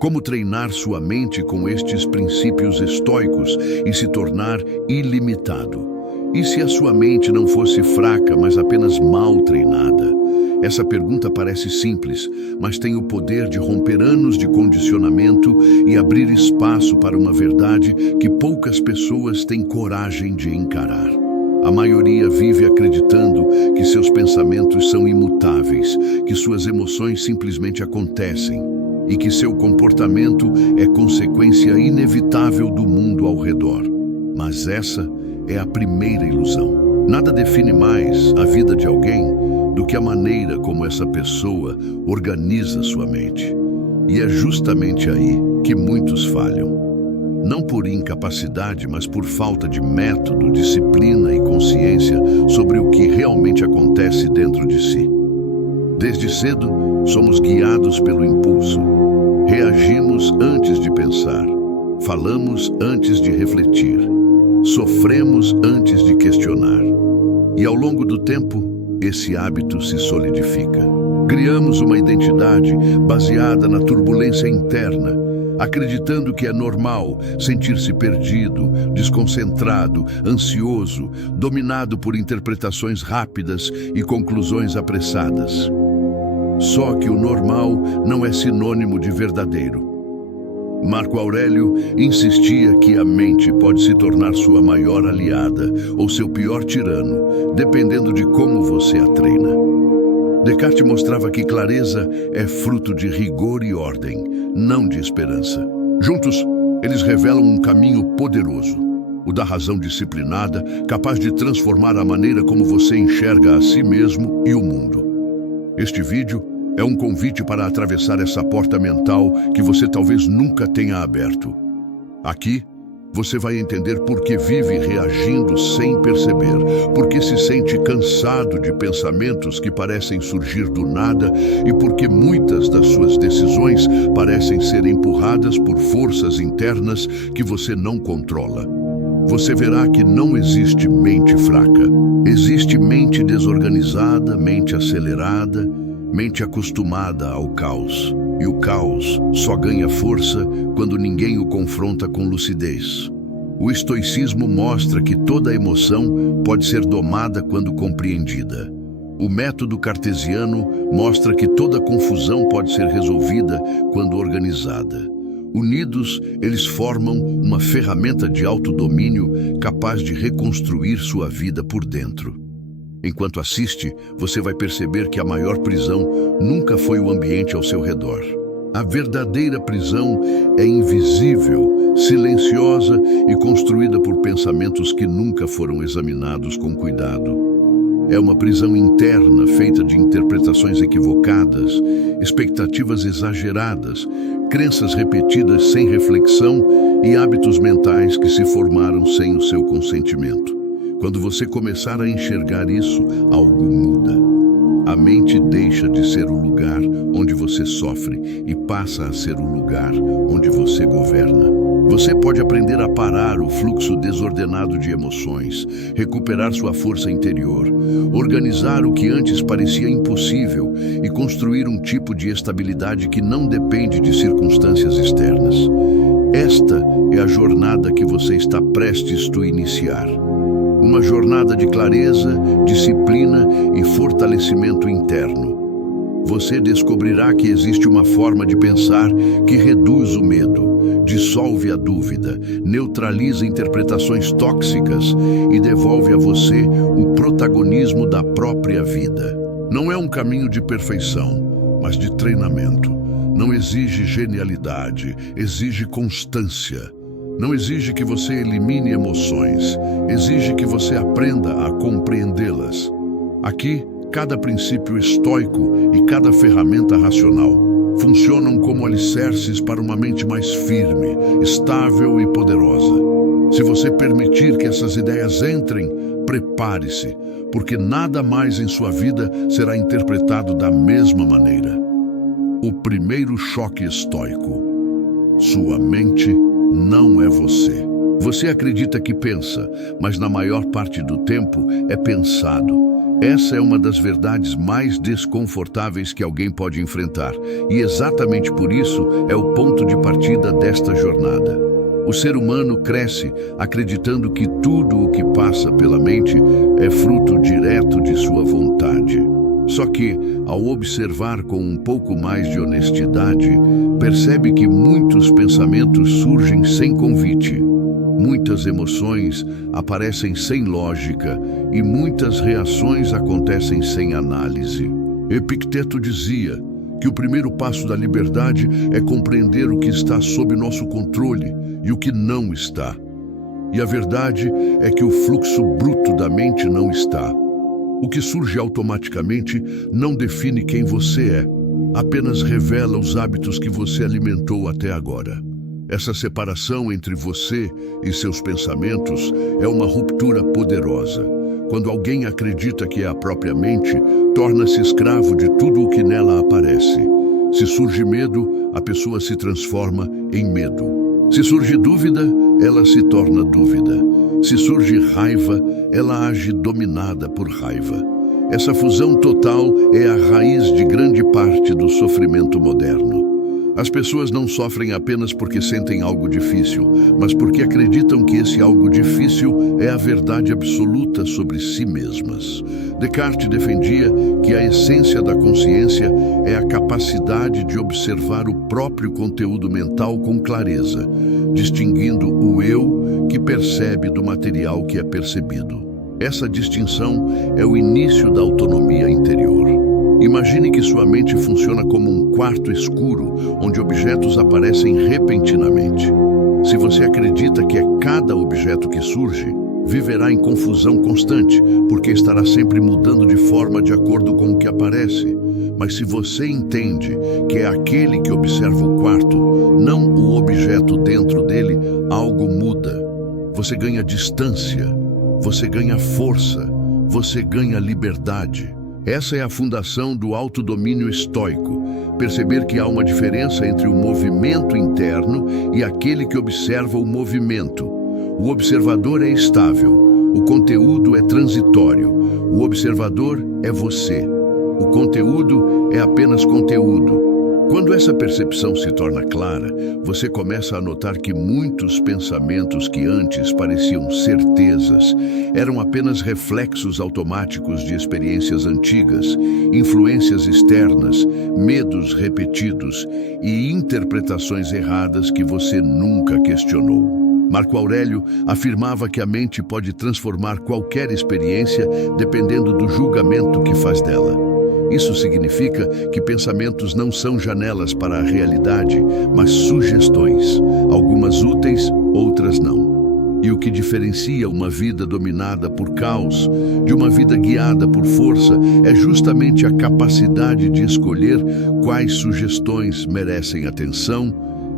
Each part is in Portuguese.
Como treinar sua mente com estes princípios estoicos e se tornar ilimitado? E se a sua mente não fosse fraca, mas apenas mal treinada? Essa pergunta parece simples, mas tem o poder de romper anos de condicionamento e abrir espaço para uma verdade que poucas pessoas têm coragem de encarar. A maioria vive acreditando que seus pensamentos são imutáveis, que suas emoções simplesmente acontecem e que seu comportamento é consequência inevitável do mundo ao redor. Mas essa é a primeira ilusão. Nada define mais a vida de alguém do que a maneira como essa pessoa organiza sua mente. E é justamente aí que muitos falham. Não por incapacidade, mas por falta de método, disciplina e consciência sobre o que realmente acontece dentro de si. Desde cedo, somos guiados pelo impulso. Reagimos antes de pensar. Falamos antes de refletir. Sofremos antes de questionar. E ao longo do tempo, esse hábito se solidifica. Criamos uma identidade baseada na turbulência interna, acreditando que é normal sentir-se perdido, desconcentrado, ansioso, dominado por interpretações rápidas e conclusões apressadas. Só que o normal não é sinônimo de verdadeiro. Marco Aurélio insistia que a mente pode se tornar sua maior aliada ou seu pior tirano, dependendo de como você a treina. Descartes mostrava que clareza é fruto de rigor e ordem, não de esperança. Juntos, eles revelam um caminho poderoso, o da razão disciplinada, capaz de transformar a maneira como você enxerga a si mesmo e o mundo. Este vídeo é um convite para atravessar essa porta mental que você talvez nunca tenha aberto. Aqui, você vai entender por que vive reagindo sem perceber, por que se sente cansado de pensamentos que parecem surgir do nada e por que muitas das suas decisões parecem ser empurradas por forças internas que você não controla. Você verá que não existe mente fraca. Existe mente desorganizada, mente acelerada, mente acostumada ao caos. E o caos só ganha força quando ninguém o confronta com lucidez. O estoicismo mostra que toda emoção pode ser domada quando compreendida. O método cartesiano mostra que toda confusão pode ser resolvida quando organizada. Unidos, eles formam uma ferramenta de autodomínio capaz de reconstruir sua vida por dentro. Enquanto assiste, você vai perceber que a maior prisão nunca foi o ambiente ao seu redor. A verdadeira prisão é invisível, silenciosa e construída por pensamentos que nunca foram examinados com cuidado. É uma prisão interna feita de interpretações equivocadas, expectativas exageradas, crenças repetidas sem reflexão e hábitos mentais que se formaram sem o seu consentimento. Quando você começar a enxergar isso, algo muda. A mente deixa de ser o lugar onde você sofre e passa a ser o lugar onde você governa. Você pode aprender a parar o fluxo desordenado de emoções, recuperar sua força interior, organizar o que antes parecia impossível e construir um tipo de estabilidade que não depende de circunstâncias externas. Esta é a jornada que você está prestes a iniciar. Uma jornada de clareza, disciplina e fortalecimento interno. Você descobrirá que existe uma forma de pensar que reduz o medo, dissolve a dúvida, neutraliza interpretações tóxicas e devolve a você o protagonismo da própria vida. Não é um caminho de perfeição, mas de treinamento. Não exige genialidade, exige constância. Não exige que você elimine emoções, exige que você aprenda a compreendê-las. Aqui, cada princípio estoico e cada ferramenta racional funcionam como alicerces para uma mente mais firme, estável e poderosa. Se você permitir que essas ideias entrem, prepare-se, porque nada mais em sua vida será interpretado da mesma maneira. O primeiro choque estoico. Sua mente não é você. Você acredita que pensa, mas na maior parte do tempo é pensado. Essa é uma das verdades mais desconfortáveis que alguém pode enfrentar, e exatamente por isso é o ponto de partida desta jornada. O ser humano cresce acreditando que tudo o que passa pela mente é fruto direto de sua vontade. Só que, ao observar com um pouco mais de honestidade, percebe que muitos pensamentos surgem sem convite. Muitas emoções aparecem sem lógica e muitas reações acontecem sem análise. Epicteto dizia que o primeiro passo da liberdade é compreender o que está sob nosso controle e o que não está. E a verdade é que o fluxo bruto da mente não está. O que surge automaticamente não define quem você é, apenas revela os hábitos que você alimentou até agora. Essa separação entre você e seus pensamentos é uma ruptura poderosa. Quando alguém acredita que é a própria mente, torna-se escravo de tudo o que nela aparece. Se surge medo, a pessoa se transforma em medo. Se surge dúvida, ela se torna dúvida. Se surge raiva, ela age dominada por raiva. Essa fusão total é a raiz de grande parte do sofrimento moderno. As pessoas não sofrem apenas porque sentem algo difícil, mas porque acreditam que esse algo difícil é a verdade absoluta sobre si mesmas. Descartes defendia que a essência da consciência é a capacidade de observar o próprio conteúdo mental com clareza, distinguindo o eu que percebe do material que é percebido. Essa distinção é o início da autonomia interior. Imagine que sua mente funciona como um quarto escuro, onde objetos aparecem repentinamente. Se você acredita que é cada objeto que surge, viverá em confusão constante, porque estará sempre mudando de forma de acordo com o que aparece. Mas se você entende que é aquele que observa o quarto, não o objeto dentro dele, algo muda. Você ganha distância, você ganha força, você ganha liberdade. Essa é a fundação do autodomínio estoico, perceber que há uma diferença entre o movimento interno e aquele que observa o movimento. O observador é estável, o conteúdo é transitório, o observador é você. O conteúdo é apenas conteúdo. Quando essa percepção se torna clara, você começa a notar que muitos pensamentos que antes pareciam certezas eram apenas reflexos automáticos de experiências antigas, influências externas, medos repetidos e interpretações erradas que você nunca questionou. Marco Aurélio afirmava que a mente pode transformar qualquer experiência dependendo do julgamento que faz dela. Isso significa que pensamentos não são janelas para a realidade, mas sugestões, algumas úteis, outras não. E o que diferencia uma vida dominada por caos de uma vida guiada por força é justamente a capacidade de escolher quais sugestões merecem atenção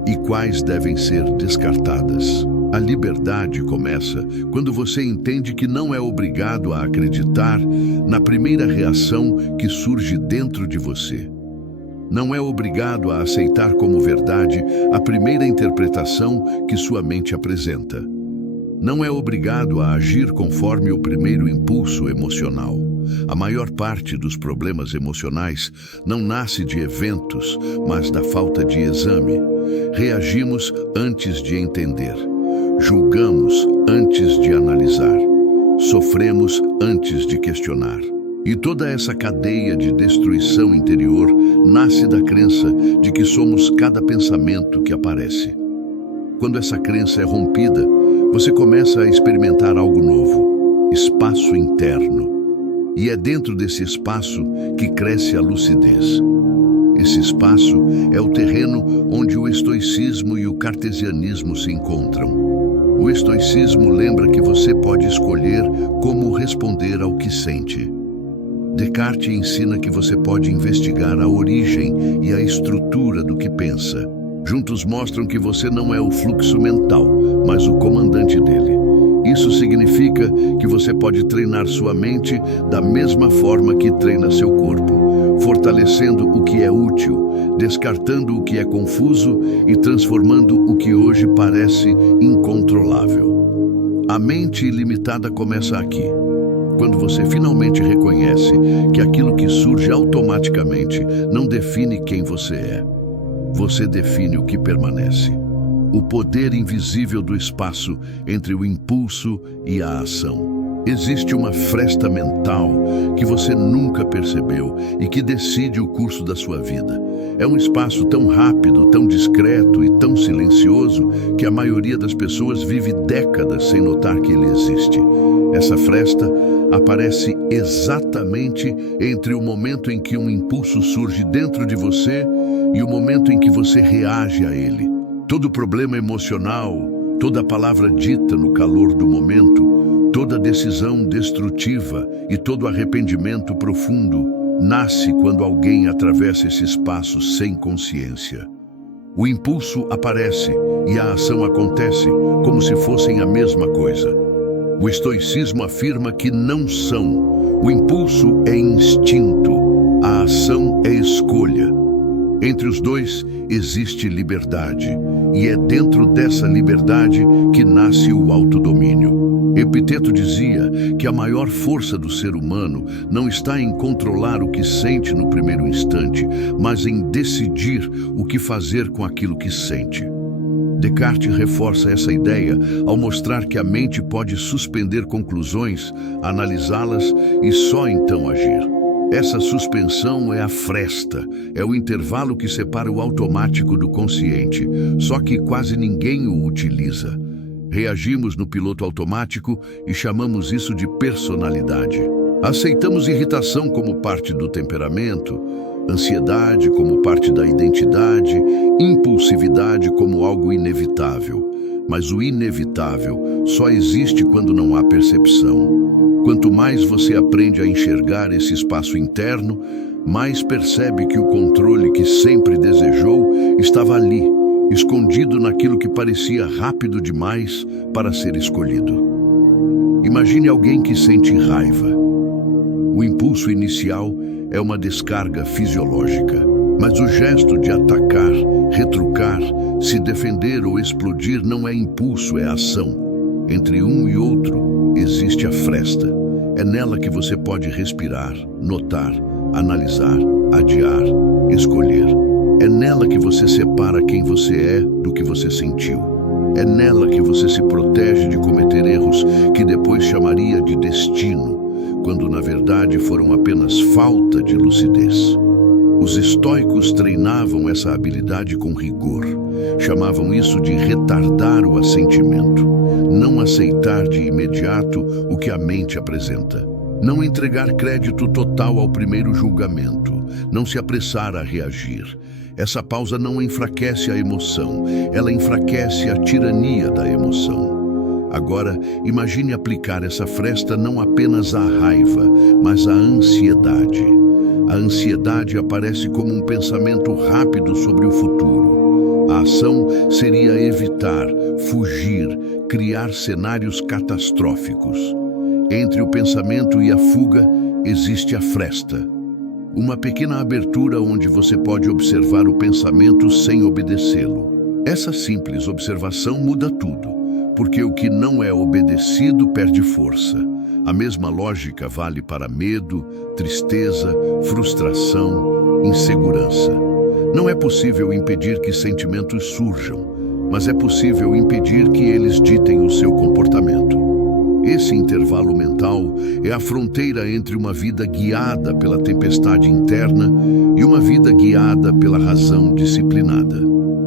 e quais devem ser descartadas. A liberdade começa quando você entende que não é obrigado a acreditar na primeira reação que surge dentro de você. Não é obrigado a aceitar como verdade a primeira interpretação que sua mente apresenta. Não é obrigado a agir conforme o primeiro impulso emocional. A maior parte dos problemas emocionais não nasce de eventos, mas da falta de exame. Reagimos antes de entender. Julgamos antes de analisar. Sofremos antes de questionar. E toda essa cadeia de destruição interior nasce da crença de que somos cada pensamento que aparece. Quando essa crença é rompida, você começa a experimentar algo novo, espaço interno. E é dentro desse espaço que cresce a lucidez. Esse espaço é o terreno onde o estoicismo e o cartesianismo se encontram. O estoicismo lembra que você pode escolher como responder ao que sente. Descartes ensina que você pode investigar a origem e a estrutura do que pensa. Juntos mostram que você não é o fluxo mental, mas o comandante dele. Isso significa que você pode treinar sua mente da mesma forma que treina seu corpo, fortalecendo o que é útil, descartando o que é confuso e transformando o que hoje parece incontrolável. A mente ilimitada começa aqui. quando você finalmente reconhece que aquilo que surge automaticamente não define quem você é. Você define o que permanece. O poder invisível do espaço entre o impulso e a ação. Existe uma fresta mental que você nunca percebeu e que decide o curso da sua vida. É um espaço tão rápido, tão discreto e tão silencioso que a maioria das pessoas vive décadas sem notar que ele existe. Essa fresta aparece exatamente entre o momento em que um impulso surge dentro de você e o momento em que você reage a ele. Todo problema emocional, toda palavra dita no calor do momento, toda decisão destrutiva e todo arrependimento profundo nasce quando alguém atravessa esse espaço sem consciência. O impulso aparece e a ação acontece como se fossem a mesma coisa. O estoicismo afirma que não são. O impulso é instinto, a ação é escolha. Entre os dois existe liberdade, e é dentro dessa liberdade que nasce o autodomínio. Epiteto dizia que a maior força do ser humano não está em controlar o que sente no primeiro instante, mas em decidir o que fazer com aquilo que sente. Descartes reforça essa ideia ao mostrar que a mente pode suspender conclusões, analisá-las e só então agir. Essa suspensão é a fresta, é o intervalo que separa o automático do consciente, só que quase ninguém o utiliza. Reagimos no piloto automático e chamamos isso de personalidade. Aceitamos irritação como parte do temperamento, ansiedade como parte da identidade, impulsividade como algo inevitável. Mas o inevitável só existe quando não há percepção. Quanto mais você aprende a enxergar esse espaço interno, mais percebe que o controle que sempre desejou estava ali, escondido naquilo que parecia rápido demais para ser escolhido. Imagine alguém que sente raiva. O impulso inicial é uma descarga fisiológica, mas o gesto de atacar, retrucar, se defender ou explodir não é impulso, é ação. Entre um e outro existe a fresta. É nela que você pode respirar, notar, analisar, adiar, escolher. É nela que você separa quem você é do que você sentiu. É nela que você se protege de cometer erros que depois chamaria de destino, quando na verdade foram apenas falta de lucidez. Os estoicos treinavam essa habilidade com rigor. Chamavam isso de retardar o assentimento. Não aceitar de imediato o que a mente apresenta. Não entregar crédito total ao primeiro julgamento. Não se apressar a reagir. Essa pausa não enfraquece a emoção, ela enfraquece a tirania da emoção. Agora, imagine aplicar essa fresta não apenas à raiva, mas à ansiedade. A ansiedade aparece como um pensamento rápido sobre o futuro. A ação seria evitar, fugir, criar cenários catastróficos. Entre o pensamento e a fuga existe a fresta. Uma pequena abertura onde você pode observar o pensamento sem obedecê-lo. Essa simples observação muda tudo, porque o que não é obedecido perde força. A mesma lógica vale para medo, tristeza, frustração, insegurança. Não é possível impedir que sentimentos surjam, mas é possível impedir que eles ditem o seu comportamento. Esse intervalo mental é a fronteira entre uma vida guiada pela tempestade interna e uma vida guiada pela razão disciplinada.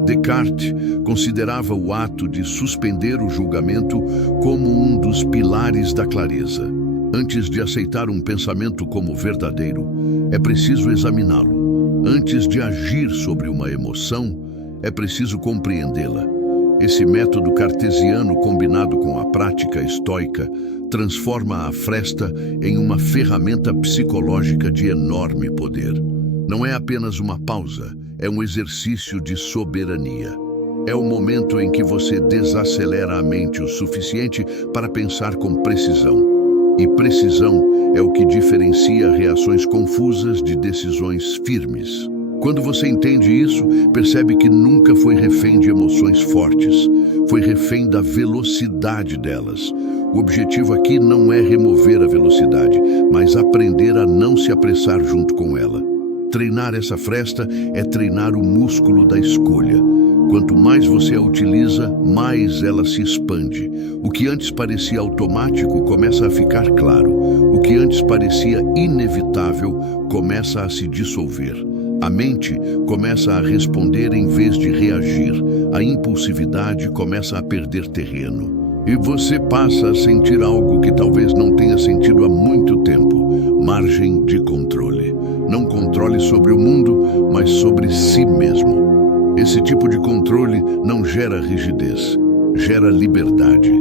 Descartes considerava o ato de suspender o julgamento como um dos pilares da clareza. Antes de aceitar um pensamento como verdadeiro, é preciso examiná-lo. Antes de agir sobre uma emoção, é preciso compreendê-la. Esse método cartesiano combinado com a prática estoica transforma a fresta em uma ferramenta psicológica de enorme poder. Não é apenas uma pausa, é um exercício de soberania. É o momento em que você desacelera a mente o suficiente para pensar com precisão. E precisão é o que diferencia reações confusas de decisões firmes. Quando você entende isso, percebe que nunca foi refém de emoções fortes, foi refém da velocidade delas. O objetivo aqui não é remover a velocidade, mas aprender a não se apressar junto com ela. Treinar essa fresta é treinar o músculo da escolha. Quanto mais você a utiliza, mais ela se expande. O que antes parecia automático começa a ficar claro. O que antes parecia inevitável começa a se dissolver. A mente começa a responder em vez de reagir. A impulsividade começa a perder terreno. E você passa a sentir algo que talvez não tenha sentido há muito tempo: margem de controle. Não controle sobre o mundo, mas sobre si mesmo. Esse tipo de controle não gera rigidez, gera liberdade.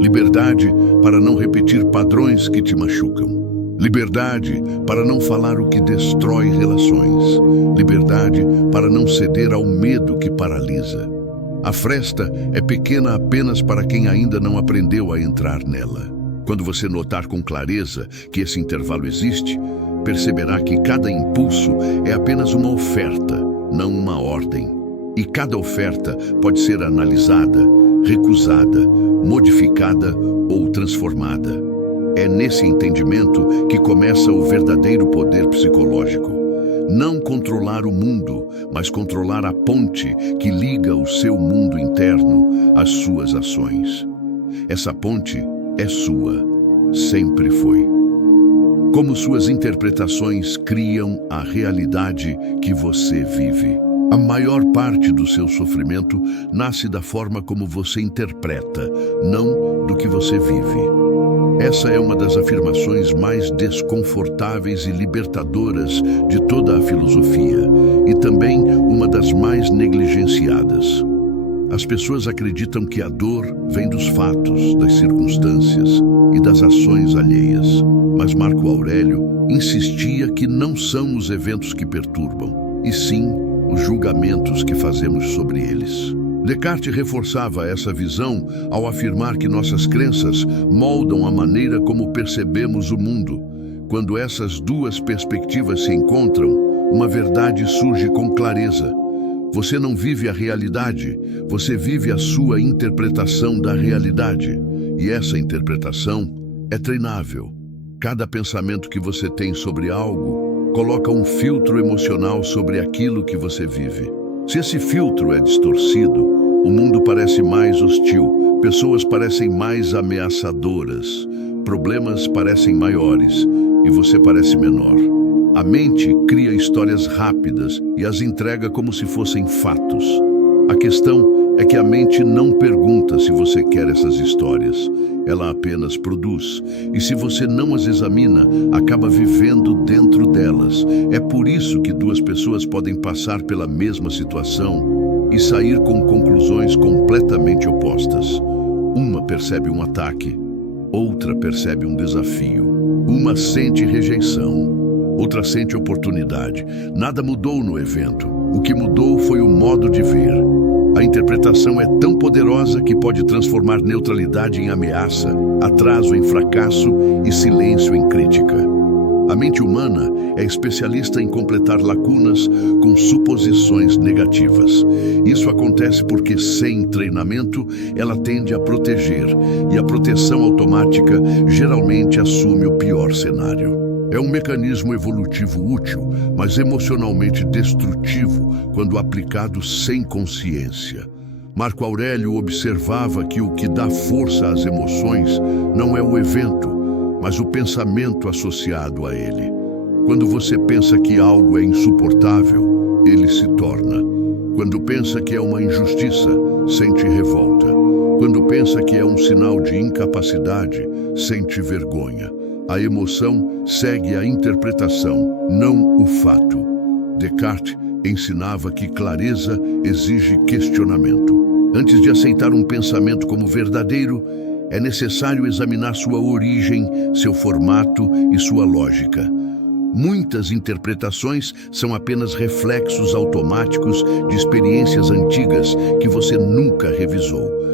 Liberdade para não repetir padrões que te machucam. Liberdade para não falar o que destrói relações. Liberdade para não ceder ao medo que paralisa. A fresta é pequena apenas para quem ainda não aprendeu a entrar nela. Quando você notar com clareza que esse intervalo existe, perceberá que cada impulso é apenas uma oferta, não uma ordem. E cada oferta pode ser analisada, recusada, modificada ou transformada. É nesse entendimento que começa o verdadeiro poder psicológico. Não controlar o mundo, mas controlar a ponte que liga o seu mundo interno às suas ações. Essa ponte é sua, sempre foi. Como suas interpretações criam a realidade que você vive. A maior parte do seu sofrimento nasce da forma como você interpreta, não do que você vive. Essa é uma das afirmações mais desconfortáveis e libertadoras de toda a filosofia, e também uma das mais negligenciadas. As pessoas acreditam que a dor vem dos fatos, das circunstâncias e das ações alheias. Mas Marco Aurélio insistia que não são os eventos que perturbam, e sim os julgamentos que fazemos sobre eles. Descartes reforçava essa visão ao afirmar que nossas crenças moldam a maneira como percebemos o mundo. Quando essas duas perspectivas se encontram, uma verdade surge com clareza. Você não vive a realidade, você vive a sua interpretação da realidade. E essa interpretação é treinável. Cada pensamento que você tem sobre algo coloca um filtro emocional sobre aquilo que você vive. Se esse filtro é distorcido, o mundo parece mais hostil, pessoas parecem mais ameaçadoras, problemas parecem maiores e você parece menor. A mente cria histórias rápidas e as entrega como se fossem fatos. A questão é que a mente não pergunta se você quer essas histórias, ela apenas produz. E se você não as examina, acaba vivendo dentro delas. É por isso que duas pessoas podem passar pela mesma situação e sair com conclusões completamente opostas. Uma percebe um ataque, outra percebe um desafio. Uma sente rejeição, outra sente oportunidade. Nada mudou no evento. O que mudou foi o modo de ver. A interpretação é tão poderosa que pode transformar neutralidade em ameaça, atraso em fracasso e silêncio em crítica. A mente humana é especialista em completar lacunas com suposições negativas. Isso acontece porque, sem treinamento, ela tende a proteger, e a proteção automática geralmente assume o pior cenário. É um mecanismo evolutivo útil, mas emocionalmente destrutivo quando aplicado sem consciência. Marco Aurélio observava que o que dá força às emoções não é o evento, mas o pensamento associado a ele. Quando você pensa que algo é insuportável, ele se torna. Quando pensa que é uma injustiça, sente revolta. Quando pensa que é um sinal de incapacidade, sente vergonha. A emoção segue a interpretação, não o fato. Descartes ensinava que clareza exige questionamento. Antes de aceitar um pensamento como verdadeiro, é necessário examinar sua origem, seu formato e sua lógica. Muitas interpretações são apenas reflexos automáticos de experiências antigas que você nunca revisou.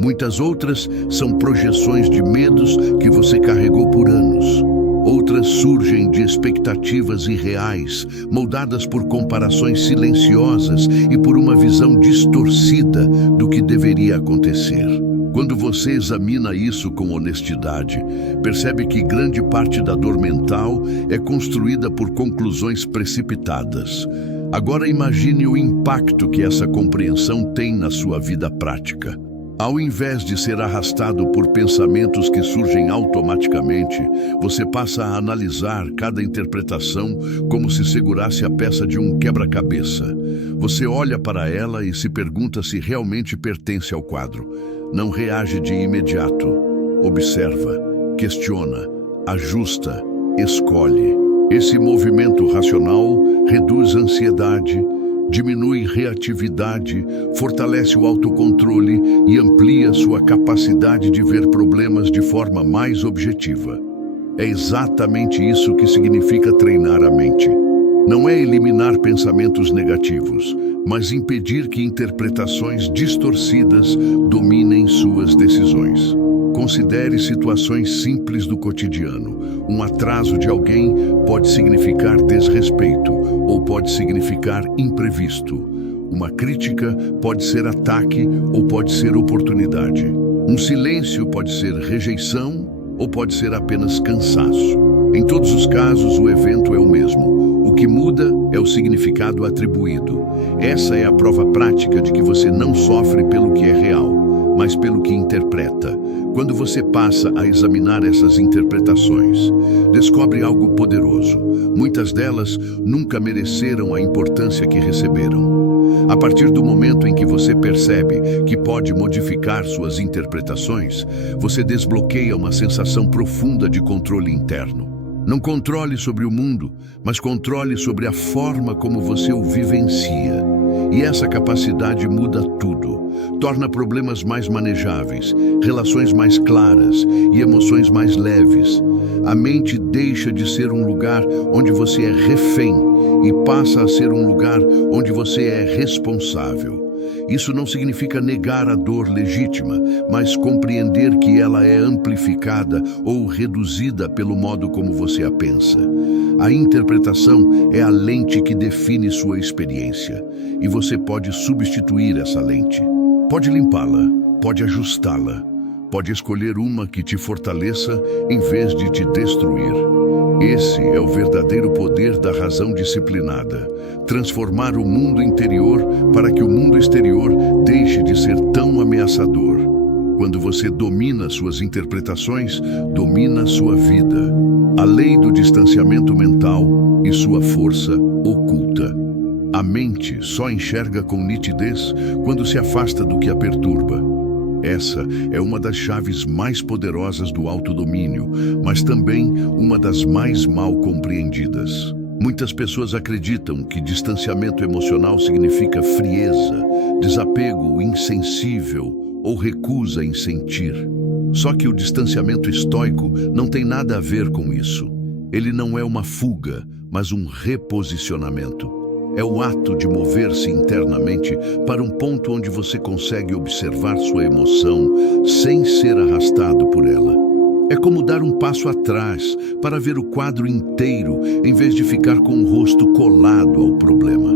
Muitas outras são projeções de medos que você carregou por anos. Outras surgem de expectativas irreais, moldadas por comparações silenciosas e por uma visão distorcida do que deveria acontecer. Quando você examina isso com honestidade, percebe que grande parte da dor mental é construída por conclusões precipitadas. Agora imagine o impacto que essa compreensão tem na sua vida prática. Ao invés de ser arrastado por pensamentos que surgem automaticamente, você passa a analisar cada interpretação como se segurasse a peça de um quebra-cabeça. Você olha para ela e se pergunta se realmente pertence ao quadro. Não reage de imediato. Observa, questiona, ajusta, escolhe. Esse movimento racional reduz a ansiedade, diminui reatividade, fortalece o autocontrole e amplia sua capacidade de ver problemas de forma mais objetiva. É exatamente isso que significa treinar a mente. Não é eliminar pensamentos negativos, mas impedir que interpretações distorcidas dominem suas decisões. Considere situações simples do cotidiano. Um atraso de alguém pode significar desrespeito ou pode significar imprevisto. Uma crítica pode ser ataque ou pode ser oportunidade. Um silêncio pode ser rejeição ou pode ser apenas cansaço. Em todos os casos, o evento é o mesmo. O que muda é o significado atribuído. Essa é a prova prática de que você não sofre pelo que é real, mas pelo que interpreta. Quando você passa a examinar essas interpretações, descobre algo poderoso. Muitas delas nunca mereceram a importância que receberam. A partir do momento em que você percebe que pode modificar suas interpretações, você desbloqueia uma sensação profunda de controle interno. Não controle sobre o mundo, mas controle sobre a forma como você o vivencia. E essa capacidade muda tudo. Torna problemas mais manejáveis, relações mais claras e emoções mais leves. A mente deixa de ser um lugar onde você é refém e passa a ser um lugar onde você é responsável. Isso não significa negar a dor legítima, mas compreender que ela é amplificada ou reduzida pelo modo como você a pensa. A interpretação é a lente que define sua experiência, e você pode substituir essa lente. Pode limpá-la, pode ajustá-la, pode escolher uma que te fortaleça em vez de te destruir. Esse é o verdadeiro poder da razão disciplinada. Transformar o mundo interior para que o mundo exterior deixe de ser tão ameaçador. Quando você domina suas interpretações, domina sua vida. A lei do distanciamento mental e sua força oculta. A mente só enxerga com nitidez quando se afasta do que a perturba. Essa é uma das chaves mais poderosas do autodomínio, mas também uma das mais mal compreendidas. Muitas pessoas acreditam que distanciamento emocional significa frieza, desapego insensível ou recusa em sentir. Só que o distanciamento estoico não tem nada a ver com isso. Ele não é uma fuga, mas um reposicionamento. É o ato de mover-se internamente para um ponto onde você consegue observar sua emoção sem ser arrastado por ela. É como dar um passo atrás para ver o quadro inteiro, em vez de ficar com o rosto colado ao problema.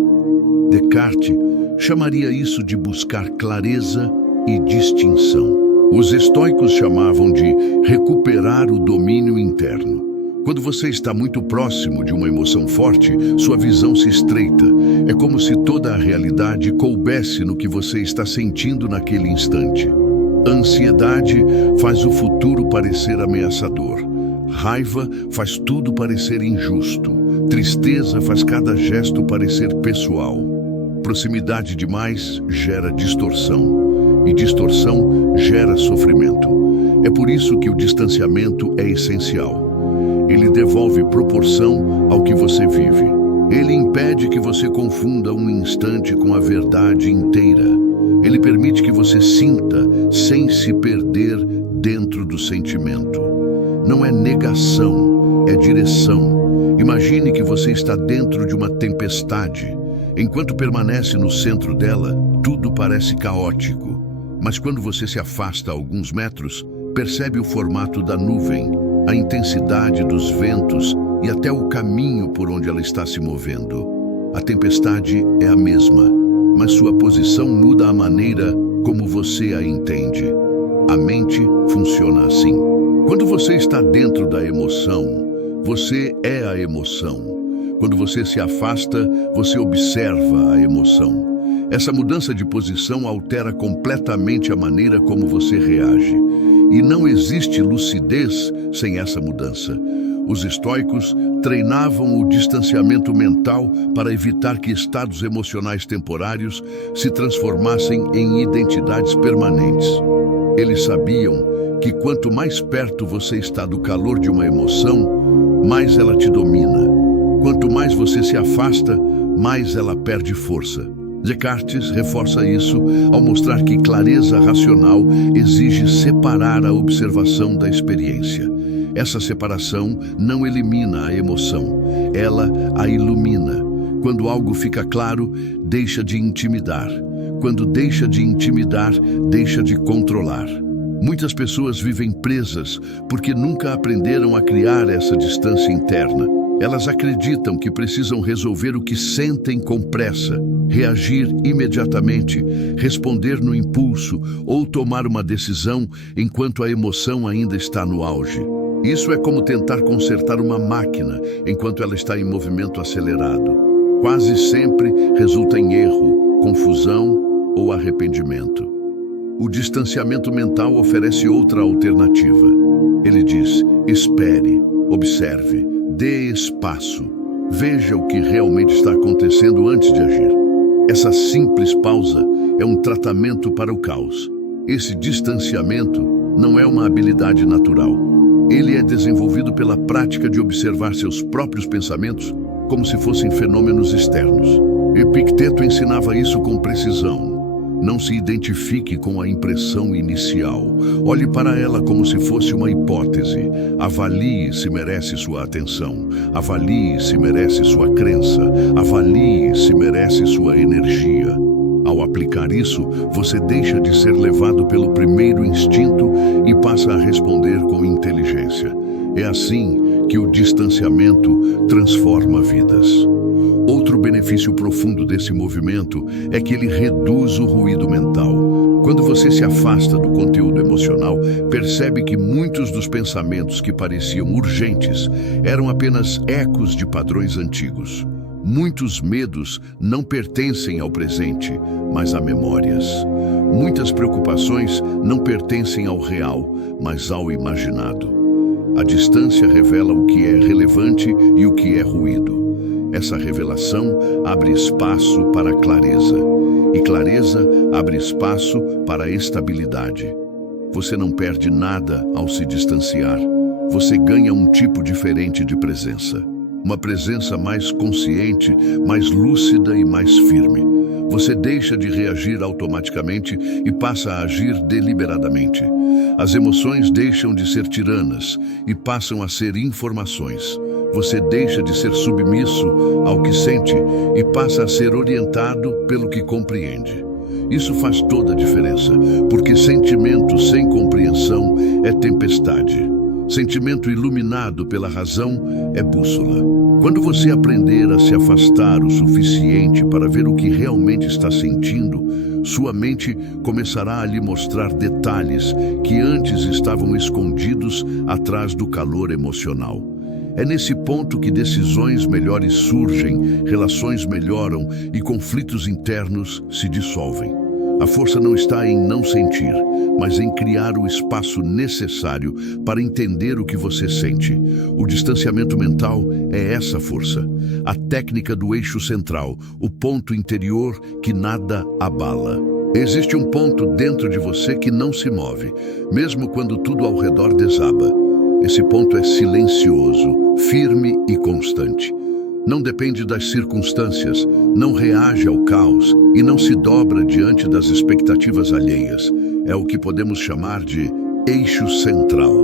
Descartes chamaria isso de buscar clareza e distinção. Os estoicos chamavam de recuperar o domínio interno. Quando você está muito próximo de uma emoção forte, sua visão se estreita. É como se toda a realidade coubesse no que você está sentindo naquele instante. A ansiedade faz o futuro parecer ameaçador. Raiva faz tudo parecer injusto. Tristeza faz cada gesto parecer pessoal. Proximidade demais gera distorção. E distorção gera sofrimento. É por isso que o distanciamento é essencial. Ele devolve proporção ao que você vive. Ele impede que você confunda um instante com a verdade inteira. Ele permite que você sinta sem se perder dentro do sentimento. Não é negação, é direção. Imagine que você está dentro de uma tempestade. Enquanto permanece no centro dela, tudo parece caótico. Mas quando você se afasta a alguns metros, percebe o formato da nuvem. a intensidade dos ventos e até o caminho por onde ela está se movendo. A tempestade é a mesma, mas sua posição muda a maneira como você a entende. A mente funciona assim. Quando você está dentro da emoção, você é a emoção. Quando você se afasta, você observa a emoção. Essa mudança de posição altera completamente a maneira como você reage. E não existe lucidez sem essa mudança. Os estoicos treinavam o distanciamento mental para evitar que estados emocionais temporários se transformassem em identidades permanentes. Eles sabiam que quanto mais perto você está do calor de uma emoção, mais ela te domina. Quanto mais você se afasta, mais ela perde força. Descartes reforça isso ao mostrar que clareza racional exige separar a observação da experiência. Essa separação não elimina a emoção, ela a ilumina. Quando algo fica claro, deixa de intimidar. Quando deixa de intimidar, deixa de controlar. Muitas pessoas vivem presas porque nunca aprenderam a criar essa distância interna. Elas acreditam que precisam resolver o que sentem com pressa, reagir imediatamente, responder no impulso ou tomar uma decisão enquanto a emoção ainda está no auge. Isso é como tentar consertar uma máquina enquanto ela está em movimento acelerado. Quase sempre resulta em erro, confusão ou arrependimento. O distanciamento mental oferece outra alternativa. Ele diz: espere, observe, dê espaço, veja o que realmente está acontecendo antes de agir. Essa simples pausa é um tratamento para o caos. Esse distanciamento não é uma habilidade natural. Ele é desenvolvido pela prática de observar seus próprios pensamentos como se fossem fenômenos externos. Epicteto ensinava isso com precisão. Não se identifique com a impressão inicial. Olhe para ela como se fosse uma hipótese. Avalie se merece sua atenção. Avalie se merece sua crença. Avalie se merece sua energia. Ao aplicar isso, você deixa de ser levado pelo primeiro instinto e passa a responder com inteligência. É assim que o distanciamento transforma vidas. Outro benefício profundo desse movimento é que ele reduz o ruído mental. Quando você se afasta do conteúdo emocional, percebe que muitos dos pensamentos que pareciam urgentes eram apenas ecos de padrões antigos. Muitos medos não pertencem ao presente, mas a memórias. Muitas preocupações não pertencem ao real, mas ao imaginado. A distância revela o que é relevante e o que é ruído. Essa revelação abre espaço para a clareza, e clareza abre espaço para a estabilidade. Você não perde nada ao se distanciar. Você ganha um tipo diferente de presença. Uma presença mais consciente, mais lúcida e mais firme. Você deixa de reagir automaticamente e passa a agir deliberadamente. As emoções deixam de ser tiranas e passam a ser informações. Você deixa de ser submisso ao que sente e passa a ser orientado pelo que compreende. Isso faz toda a diferença, porque sentimento sem compreensão é tempestade. Sentimento iluminado pela razão é bússola. Quando você aprender a se afastar o suficiente para ver o que realmente está sentindo, sua mente começará a lhe mostrar detalhes que antes estavam escondidos atrás do calor emocional. É nesse ponto que decisões melhores surgem, relações melhoram e conflitos internos se dissolvem. A força não está em não sentir, mas em criar o espaço necessário para entender o que você sente. O distanciamento mental é essa força, a técnica do eixo central, o ponto interior que nada abala. Existe um ponto dentro de você que não se move, mesmo quando tudo ao redor desaba. Esse ponto é silencioso, firme e constante. Não depende das circunstâncias, não reage ao caos e não se dobra diante das expectativas alheias. É o que podemos chamar de eixo central.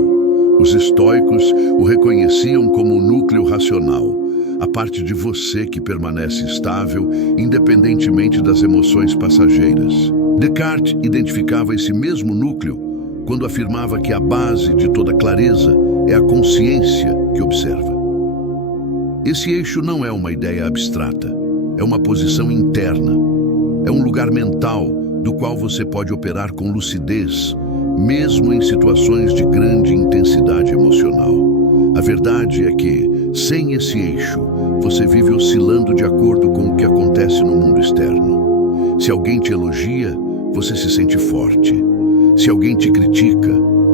Os estoicos o reconheciam como o núcleo racional, a parte de você que permanece estável, independentemente das emoções passageiras. Descartes identificava esse mesmo núcleo quando afirmava que a base de toda clareza é a consciência que observa. Esse eixo não é uma ideia abstrata, é uma posição interna, é um lugar mental do qual você pode operar com lucidez, mesmo em situações de grande intensidade emocional. A verdade é que, sem esse eixo, você vive oscilando de acordo com o que acontece no mundo externo. Se alguém te elogia, você se sente forte. Se alguém te critica,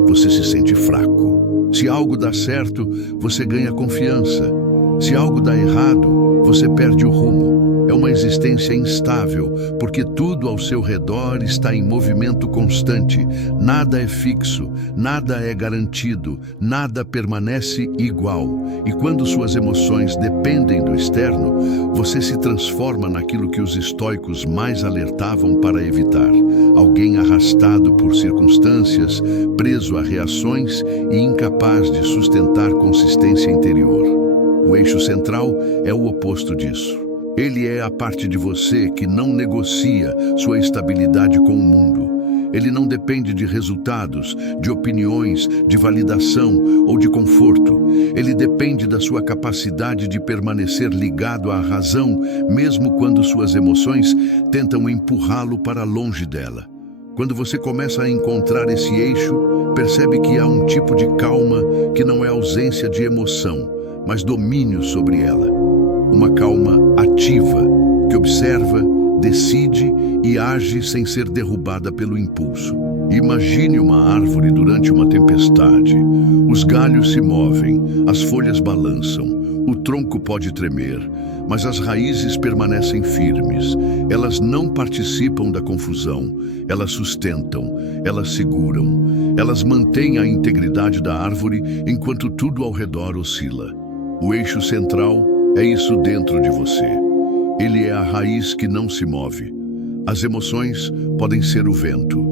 você se sente fraco. Se algo dá certo, você ganha confiança. Se algo dá errado, você perde o rumo. É uma existência instável, porque tudo ao seu redor está em movimento constante. Nada é fixo, nada é garantido, nada permanece igual. E quando suas emoções dependem do externo, você se transforma naquilo que os estoicos mais alertavam para evitar. Alguém arrastado por circunstâncias, preso a reações e incapaz de sustentar consistência interior. O eixo central é o oposto disso. Ele é a parte de você que não negocia sua estabilidade com o mundo. Ele não depende de resultados, de opiniões, de validação ou de conforto. Ele depende da sua capacidade de permanecer ligado à razão, mesmo quando suas emoções tentam empurrá-lo para longe dela. Quando você começa a encontrar esse eixo, percebe que há um tipo de calma que não é ausência de emoção, mas domínio sobre ela. Uma calma ativa, que observa, decide e age sem ser derrubada pelo impulso. Imagine uma árvore durante uma tempestade. Os galhos se movem, as folhas balançam, o tronco pode tremer, mas as raízes permanecem firmes. Elas não participam da confusão, elas sustentam, elas seguram, elas mantêm a integridade da árvore enquanto tudo ao redor oscila. O eixo central é isso dentro de você. Ele é a raiz que não se move. As emoções podem ser o vento.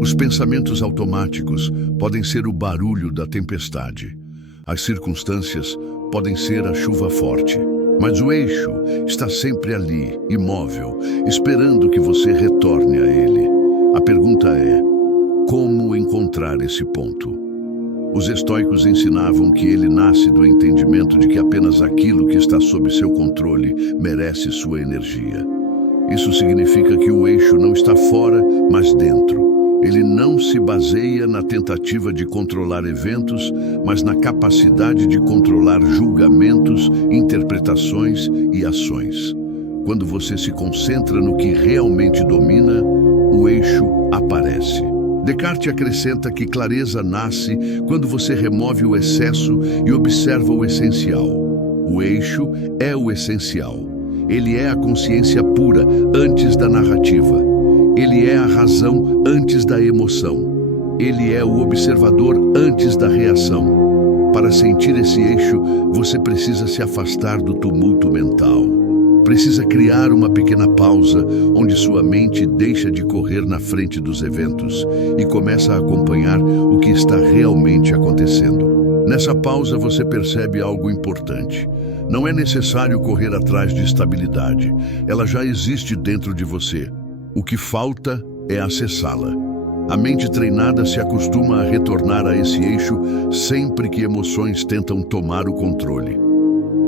Os pensamentos automáticos podem ser o barulho da tempestade. As circunstâncias podem ser a chuva forte. Mas o eixo está sempre ali, imóvel, esperando que você retorne a ele. A pergunta é: como encontrar esse ponto? Os estoicos ensinavam que ele nasce do entendimento de que apenas aquilo que está sob seu controle merece sua energia. Isso significa que o eixo não está fora, mas dentro. Ele não se baseia na tentativa de controlar eventos, mas na capacidade de controlar julgamentos, interpretações e ações. Quando você se concentra no que realmente domina, o eixo aparece. Descartes acrescenta que clareza nasce quando você remove o excesso e observa o essencial. O eixo é o essencial. Ele é a consciência pura antes da narrativa. Ele é a razão antes da emoção. Ele é o observador antes da reação. Para sentir esse eixo, você precisa se afastar do tumulto mental. Precisa criar uma pequena pausa onde sua mente deixa de correr na frente dos eventos e começa a acompanhar o que está realmente acontecendo. Nessa pausa você percebe algo importante. Não é necessário correr atrás de estabilidade. Ela já existe dentro de você. O que falta é acessá-la. A mente treinada se acostuma a retornar a esse eixo sempre que emoções tentam tomar o controle.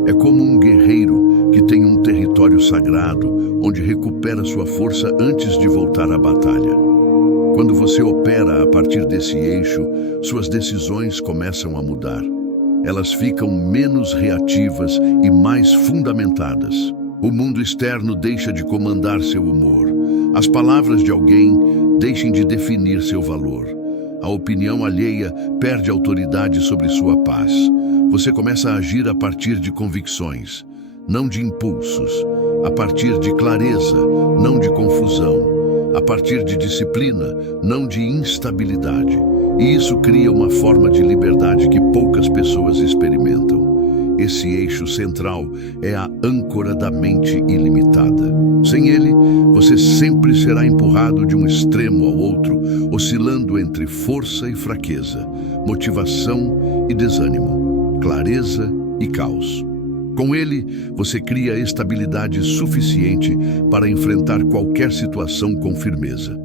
É como um guerreiro que tem um território sagrado, onde recupera sua força antes de voltar à batalha. Quando você opera a partir desse eixo, suas decisões começam a mudar. Elas ficam menos reativas e mais fundamentadas. O mundo externo deixa de comandar seu humor. As palavras de alguém deixam de definir seu valor. A opinião alheia perde autoridade sobre sua paz. Você começa a agir a partir de convicções, não de impulsos, a partir de clareza, não de confusão, a partir de disciplina, não de instabilidade. E isso cria uma forma de liberdade que poucas pessoas experimentam. Esse eixo central é a âncora da mente ilimitada. Sem ele, você sempre será empurrado de um extremo ao outro, oscilando entre força e fraqueza, motivação e desânimo, clareza e caos. Com ele, você cria estabilidade suficiente para enfrentar qualquer situação com firmeza.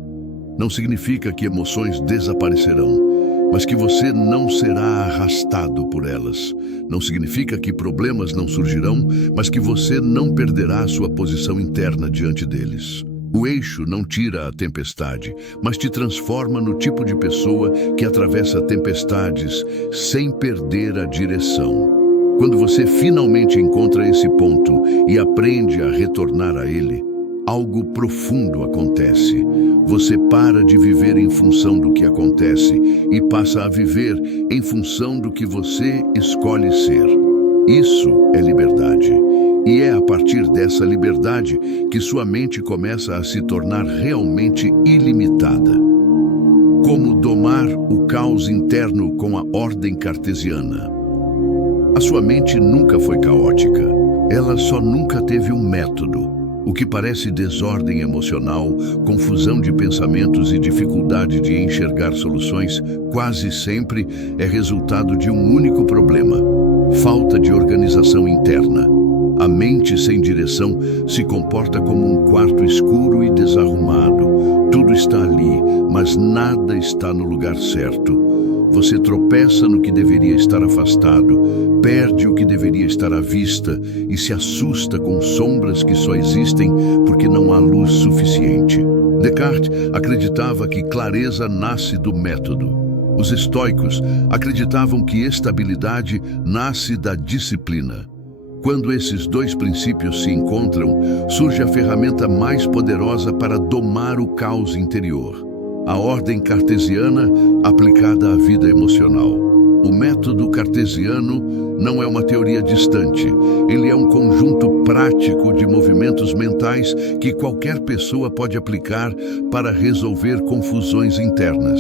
Não significa que emoções desaparecerão. mas que você não será arrastado por elas. Não significa que problemas não surgirão, mas que você não perderá a sua posição interna diante deles. O eixo não tira a tempestade, mas te transforma no tipo de pessoa que atravessa tempestades sem perder a direção. Quando você finalmente encontra esse ponto e aprende a retornar a ele, algo profundo acontece. Você para de viver em função do que acontece e passa a viver em função do que você escolhe ser. Isso é liberdade. E é a partir dessa liberdade que sua mente começa a se tornar realmente ilimitada. Como domar o caos interno com a ordem cartesiana. A sua mente nunca foi caótica. Ela só nunca teve um método. O que parece desordem emocional, confusão de pensamentos e dificuldade de enxergar soluções, quase sempre é resultado de um único problema: falta de organização interna. A mente sem direção se comporta como um quarto escuro e desarrumado. Tudo está ali, mas nada está no lugar certo. Você tropeça no que deveria estar afastado, perde o que deveria estar à vista e se assusta com sombras que só existem porque não há luz suficiente. Descartes acreditava que clareza nasce do método. Os estoicos acreditavam que estabilidade nasce da disciplina. Quando esses dois princípios se encontram, surge a ferramenta mais poderosa para domar o caos interior: a ordem cartesiana aplicada à vida emocional. O método cartesiano não é uma teoria distante. Ele é um conjunto prático de movimentos mentais que qualquer pessoa pode aplicar para resolver confusões internas.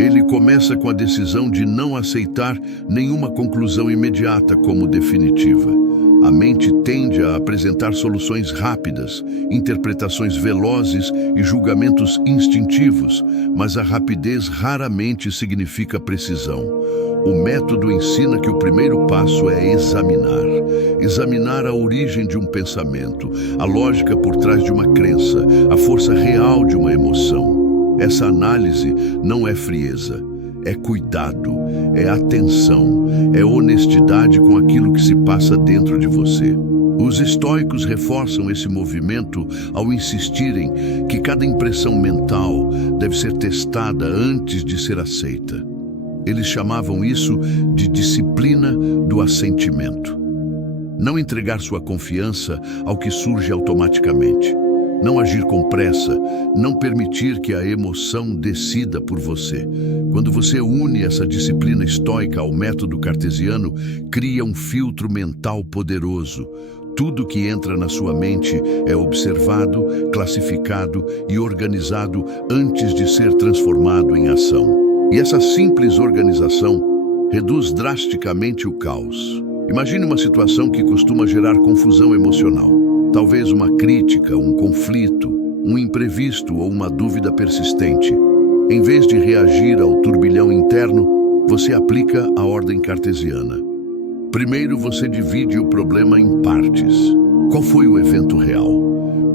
Ele começa com a decisão de não aceitar nenhuma conclusão imediata como definitiva. A mente tende a apresentar soluções rápidas, interpretações velozes e julgamentos instintivos, mas a rapidez raramente significa precisão. O método ensina que o primeiro passo é examinar. Examinar a origem de um pensamento, a lógica por trás de uma crença, a força real de uma emoção. Essa análise não é frieza. É cuidado, é atenção, é honestidade com aquilo que se passa dentro de você. Os estoicos reforçam esse movimento ao insistirem que cada impressão mental deve ser testada antes de ser aceita. Eles chamavam isso de disciplina do assentimento. Não entregar sua confiança ao que surge automaticamente. Não agir com pressa, não permitir que a emoção decida por você. Quando você une essa disciplina estoica ao método cartesiano, cria um filtro mental poderoso. Tudo que entra na sua mente é observado, classificado e organizado antes de ser transformado em ação. E essa simples organização reduz drasticamente o caos. Imagine uma situação que costuma gerar confusão emocional. Talvez uma crítica, um conflito, um imprevisto ou uma dúvida persistente. Em vez de reagir ao turbilhão interno, você aplica a ordem cartesiana. Primeiro, você divide o problema em partes. Qual foi o evento real?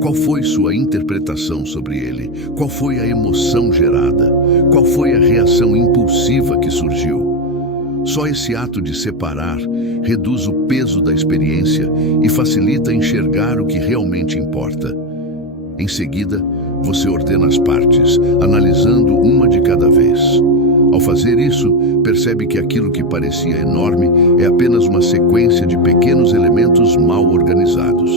Qual foi sua interpretação sobre ele? Qual foi a emoção gerada? Qual foi a reação impulsiva que surgiu? Só esse ato de separar reduz o peso da experiência e facilita enxergar o que realmente importa. Em seguida, você ordena as partes, analisando uma de cada vez. Ao fazer isso, percebe que aquilo que parecia enorme é apenas uma sequência de pequenos elementos mal organizados.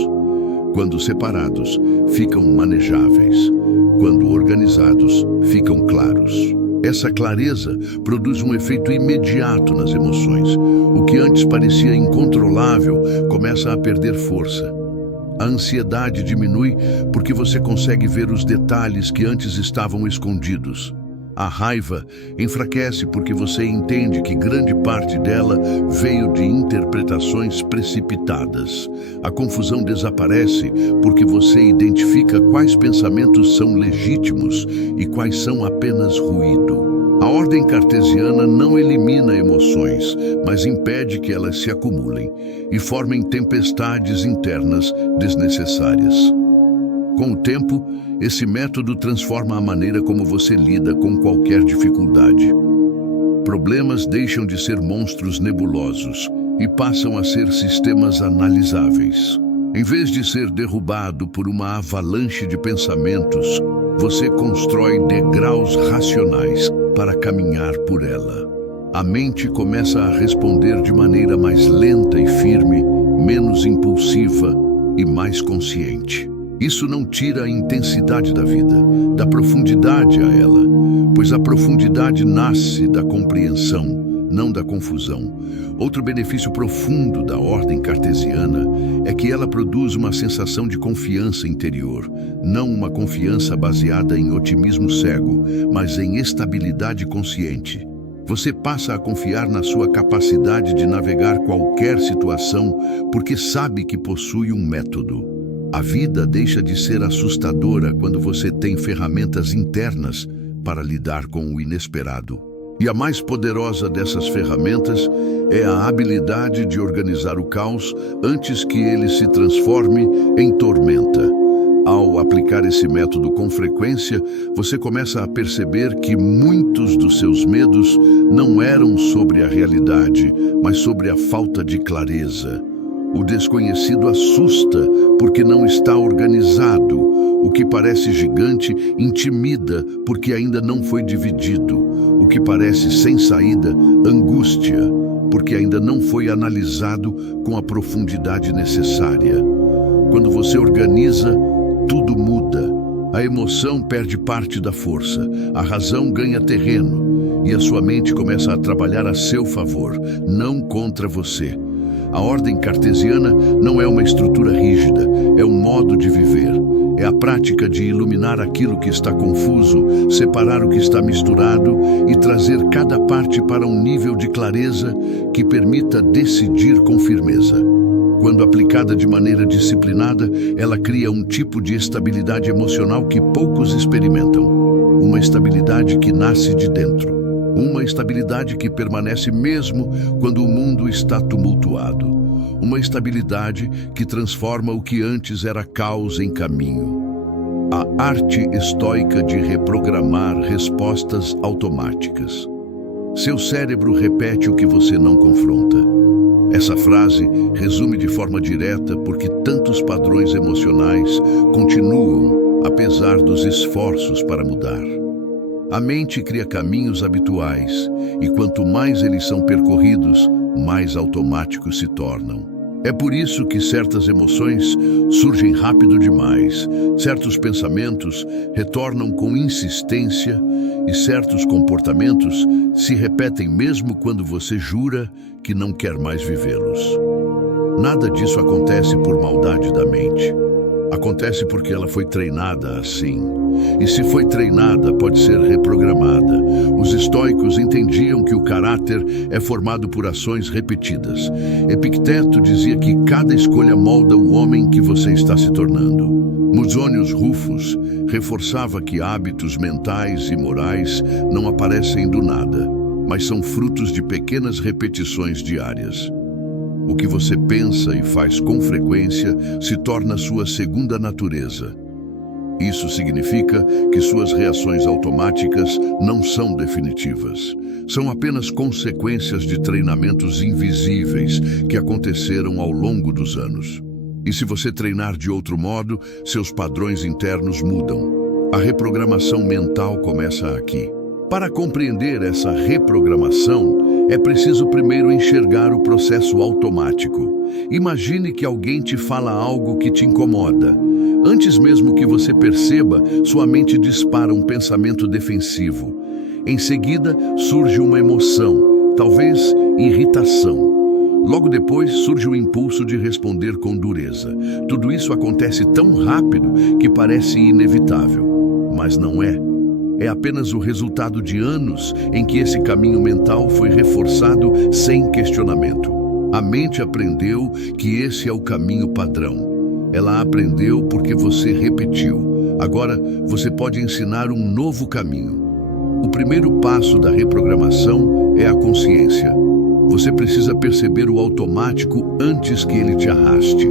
Quando separados, ficam manejáveis. Quando organizados, ficam claros. Essa clareza produz um efeito imediato nas emoções. O que antes parecia incontrolável começa a perder força. A ansiedade diminui porque você consegue ver os detalhes que antes estavam escondidos. A raiva enfraquece porque você entende que grande parte dela veio de interpretações precipitadas. A confusão desaparece porque você identifica quais pensamentos são legítimos e quais são apenas ruído. A ordem cartesiana não elimina emoções, mas impede que elas se acumulem e formem tempestades internas desnecessárias. Com o tempo, esse método transforma a maneira como você lida com qualquer dificuldade. problemas deixam de ser monstros nebulosos e passam a ser sistemas analisáveis. Em vez de ser derrubado por uma avalanche de pensamentos, você constrói degraus racionais para caminhar por ela. A mente começa a responder de maneira mais lenta e firme, menos impulsiva e mais consciente. Isso não tira a intensidade da vida, dá profundidade a ela, pois a profundidade nasce da compreensão, não da confusão. Outro benefício profundo da ordem cartesiana é que ela produz uma sensação de confiança interior, não uma confiança baseada em otimismo cego, mas em estabilidade consciente. Você passa a confiar na sua capacidade de navegar qualquer situação porque sabe que possui um método. A vida deixa de ser assustadora quando você tem ferramentas internas para lidar com o inesperado. E a mais poderosa dessas ferramentas é a habilidade de organizar o caos antes que ele se transforme em tormenta. Ao aplicar esse método com frequência, você começa a perceber que muitos dos seus medos não eram sobre a realidade, mas sobre a falta de clareza. O desconhecido assusta porque não está organizado. O que parece gigante intimida porque ainda não foi dividido. O que parece sem saída angústia porque ainda não foi analisado com a profundidade necessária. Quando você organiza, tudo muda. A emoção perde parte da força, a razão ganha terreno e a sua mente começa a trabalhar a seu favor, não contra você. A ordem cartesiana não é uma estrutura rígida, é um modo de viver. É a prática de iluminar aquilo que está confuso, separar o que está misturado e trazer cada parte para um nível de clareza que permita decidir com firmeza. Quando aplicada de maneira disciplinada, ela cria um tipo de estabilidade emocional que poucos experimentam. Uma estabilidade que nasce de dentro. Uma estabilidade que permanece mesmo quando o mundo está tumultuado. Uma estabilidade que transforma o que antes era caos em caminho. A arte estoica de reprogramar respostas automáticas. Seu cérebro repete o que você não confronta. Essa frase resume de forma direta porque tantos padrões emocionais continuam apesar dos esforços para mudar. A mente cria caminhos habituais, e quanto mais eles são percorridos, mais automáticos se tornam. É por isso que certas emoções surgem rápido demais, certos pensamentos retornam com insistência e certos comportamentos se repetem mesmo quando você jura que não quer mais vivê-los. Nada disso acontece por maldade da mente. Acontece porque ela foi treinada assim. E se foi treinada, pode ser reprogramada. Os estoicos entendiam que o caráter é formado por ações repetidas. Epicteto dizia que cada escolha molda o homem que você está se tornando. Musonius Rufus reforçava que hábitos mentais e morais não aparecem do nada, mas são frutos de pequenas repetições diárias. O que você pensa e faz com frequência se torna sua segunda natureza. Isso significa que suas reações automáticas não são definitivas. São apenas consequências de treinamentos invisíveis que aconteceram ao longo dos anos. E se você treinar de outro modo, seus padrões internos mudam. A reprogramação mental começa aqui. Para compreender essa reprogramação, é preciso primeiro enxergar o processo automático. Imagine que alguém te fala algo que te incomoda. Antes mesmo que você perceba, sua mente dispara um pensamento defensivo. Em seguida, surge uma emoção, talvez irritação. Logo depois, surge o impulso de responder com dureza. Tudo isso acontece tão rápido que parece inevitável, mas não é. É apenas o resultado de anos em que esse caminho mental foi reforçado sem questionamento. A mente aprendeu que esse é o caminho padrão. Ela aprendeu porque você repetiu. Agora, você pode ensinar um novo caminho. O primeiro passo da reprogramação é a consciência. Você precisa perceber o automático antes que ele te arraste.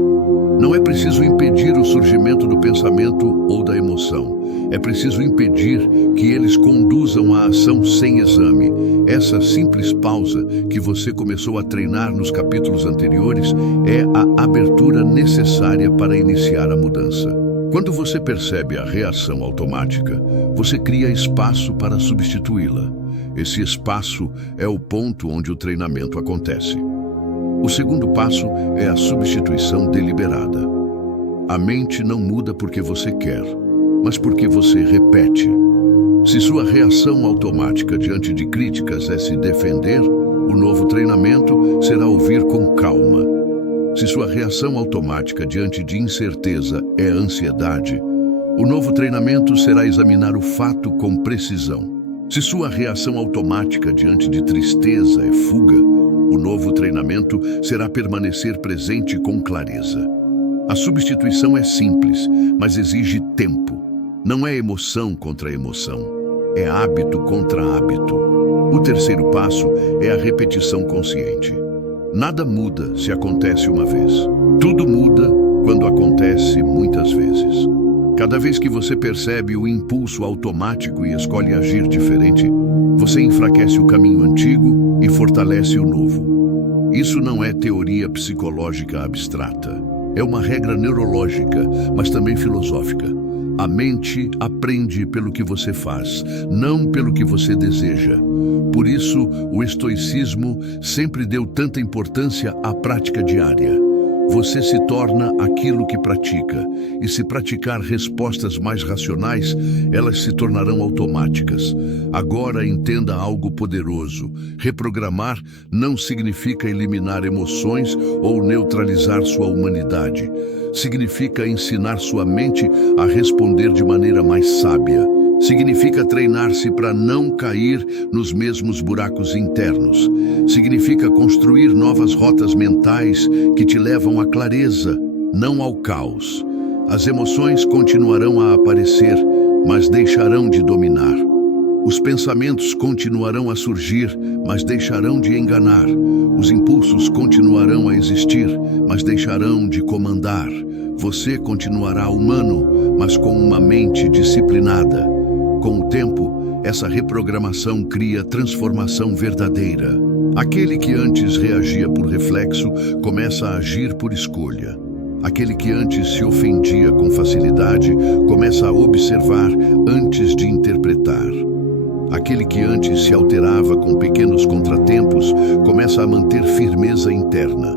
Não é preciso impedir o surgimento do pensamento ou da emoção. É preciso impedir que eles conduzam a ação sem exame. Essa simples pausa que você começou a treinar nos capítulos anteriores é a abertura necessária para iniciar a mudança. Quando você percebe a reação automática, você cria espaço para substituí-la. Esse espaço é o ponto onde o treinamento acontece. O segundo passo é a substituição deliberada. A mente não muda porque você quer, mas porque você repete. Se sua reação automática diante de críticas é se defender, o novo treinamento será ouvir com calma. Se sua reação automática diante de incerteza é ansiedade, o novo treinamento será examinar o fato com precisão. Se sua reação automática diante de tristeza é fuga, o novo treinamento será permanecer presente com clareza. A substituição é simples, mas exige tempo. Não é emoção contra emoção, é hábito contra hábito. O terceiro passo é a repetição consciente. Nada muda se acontece uma vez. Tudo muda quando acontece muitas vezes. Cada vez que você percebe o impulso automático e escolhe agir diferente, você enfraquece o caminho antigo e fortalece o novo. Isso não é teoria psicológica abstrata. É uma regra neurológica, mas também filosófica. A mente aprende pelo que você faz, não pelo que você deseja. Por isso, o estoicismo sempre deu tanta importância à prática diária. Você se torna aquilo que pratica, e se praticar respostas mais racionais, elas se tornarão automáticas. Agora entenda algo poderoso. Reprogramar não significa eliminar emoções ou neutralizar sua humanidade. Significa ensinar sua mente a responder de maneira mais sábia. Significa treinar-se para não cair nos mesmos buracos internos. Significa construir novas rotas mentais que te levam à clareza, não ao caos. As emoções continuarão a aparecer, mas deixarão de dominar. Os pensamentos continuarão a surgir, mas deixarão de enganar. Os impulsos continuarão a existir, mas deixarão de comandar. Você continuará humano, mas com uma mente disciplinada. Com o tempo, essa reprogramação cria transformação verdadeira. Aquele que antes reagia por reflexo começa a agir por escolha. Aquele que antes se ofendia com facilidade começa a observar antes de interpretar. Aquele que antes se alterava com pequenos contratempos começa a manter firmeza interna.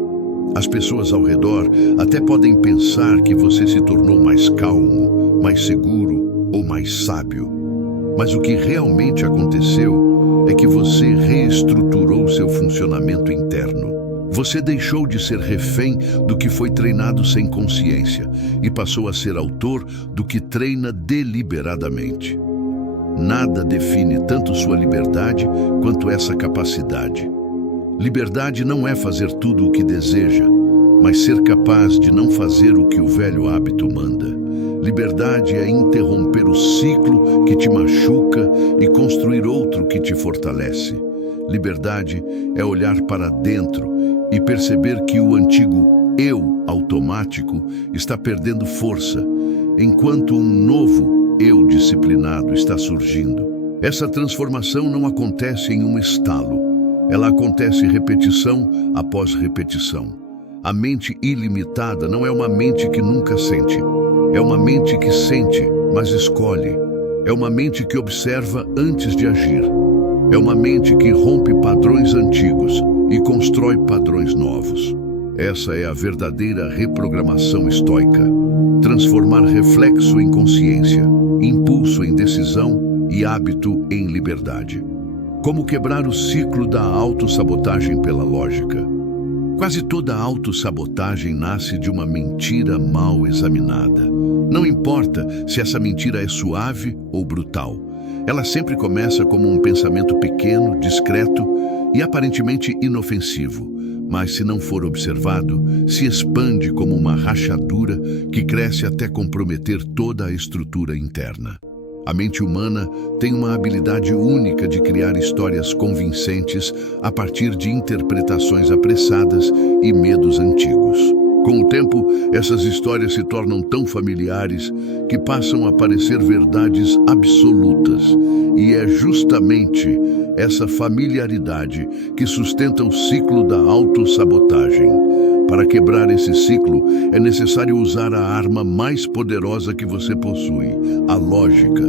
As pessoas ao redor até podem pensar que você se tornou mais calmo, mais seguro ou mais sábio. Mas o que realmente aconteceu é que você reestruturou seu funcionamento interno. Você deixou de ser refém do que foi treinado sem consciência e passou a ser autor do que treina deliberadamente. Nada define tanto sua liberdade quanto essa capacidade. Liberdade não é fazer tudo o que deseja, mas ser capaz de não fazer o que o velho hábito manda. Liberdade é interromper o ciclo que te machuca e construir outro que te fortalece. Liberdade é olhar para dentro e perceber que o antigo eu automático está perdendo força, enquanto um novo eu disciplinado está surgindo. Essa transformação não acontece em um estalo. Ela acontece repetição após repetição. A mente ilimitada não é uma mente que nunca sente. É uma mente que sente, mas escolhe. É uma mente que observa antes de agir. É uma mente que rompe padrões antigos e constrói padrões novos. Essa é a verdadeira reprogramação estoica. Transformar reflexo em consciência, impulso em decisão e hábito em liberdade. Como quebrar o ciclo da autossabotagem pela lógica. Quase toda autossabotagem nasce de uma mentira mal examinada. Não importa se essa mentira é suave ou brutal. Ela sempre começa como um pensamento pequeno, discreto e aparentemente inofensivo. Mas se não for observado, se expande como uma rachadura que cresce até comprometer toda a estrutura interna. A mente humana tem uma habilidade única de criar histórias convincentes a partir de interpretações apressadas e medos antigos. Com o tempo, essas histórias se tornam tão familiares que passam a parecer verdades absolutas. E é justamente essa familiaridade que sustenta o ciclo da autossabotagem. Para quebrar esse ciclo, é necessário usar a arma mais poderosa que você possui, a lógica.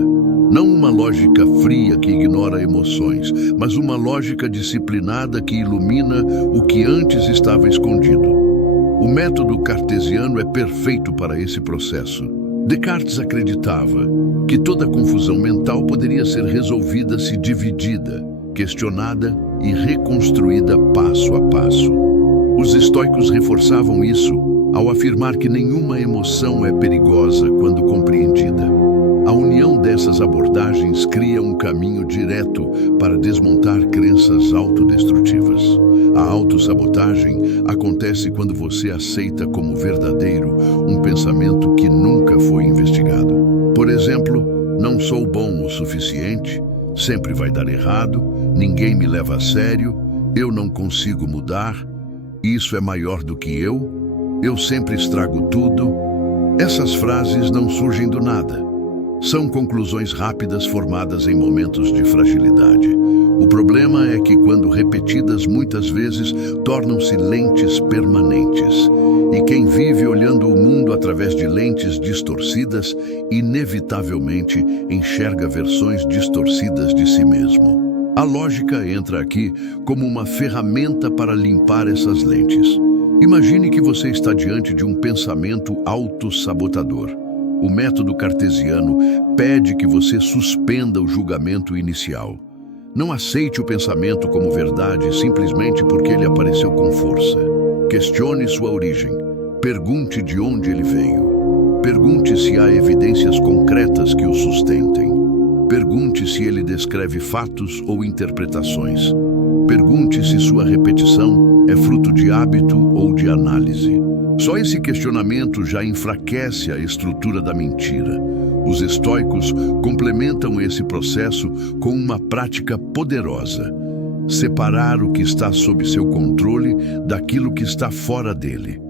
Não uma lógica fria que ignora emoções, mas uma lógica disciplinada que ilumina o que antes estava escondido. O método cartesiano é perfeito para esse processo. Descartes acreditava que toda confusão mental poderia ser resolvida se dividida, questionada e reconstruída passo a passo. Os estoicos reforçavam isso ao afirmar que nenhuma emoção é perigosa quando compreendida. A união dessas abordagens cria um caminho direto para desmontar crenças autodestrutivas. A autossabotagem acontece quando você aceita como verdadeiro um pensamento que nunca foi investigado. Por exemplo, não sou bom o suficiente, sempre vai dar errado, ninguém me leva a sério, eu não consigo mudar, isso é maior do que eu sempre estrago tudo. Essas frases não surgem do nada. São conclusões rápidas formadas em momentos de fragilidade. O problema é que, quando repetidas muitas vezes, tornam-se lentes permanentes. E quem vive olhando o mundo através de lentes distorcidas, inevitavelmente enxerga versões distorcidas de si mesmo. A lógica entra aqui como uma ferramenta para limpar essas lentes. Imagine que você está diante de um pensamento autossabotador. O método cartesiano pede que você suspenda o julgamento inicial. Não aceite o pensamento como verdade simplesmente porque ele apareceu com força. Questione sua origem. Pergunte de onde ele veio. Pergunte se há evidências concretas que o sustentem. Pergunte se ele descreve fatos ou interpretações. Pergunte se sua repetição é fruto de hábito ou de análise. Só esse questionamento já enfraquece a estrutura da mentira. Os estoicos complementam esse processo com uma prática poderosa: separar o que está sob seu controle daquilo que está fora dele.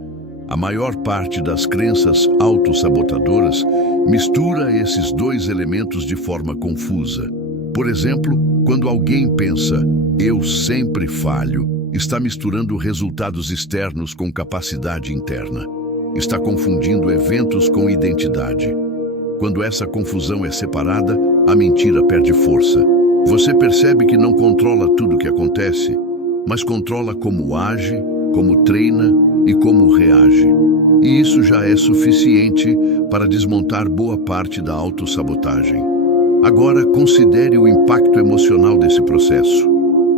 A maior parte das crenças autossabotadoras mistura esses dois elementos de forma confusa. Por exemplo, quando alguém pensa, eu sempre falho, está misturando resultados externos com capacidade interna. Está confundindo eventos com identidade. Quando essa confusão é separada, a mentira perde força. Você percebe que não controla tudo o que acontece, mas controla como age, como treina e como reage. E isso já é suficiente para desmontar boa parte da autossabotagem. Agora, considere o impacto emocional desse processo.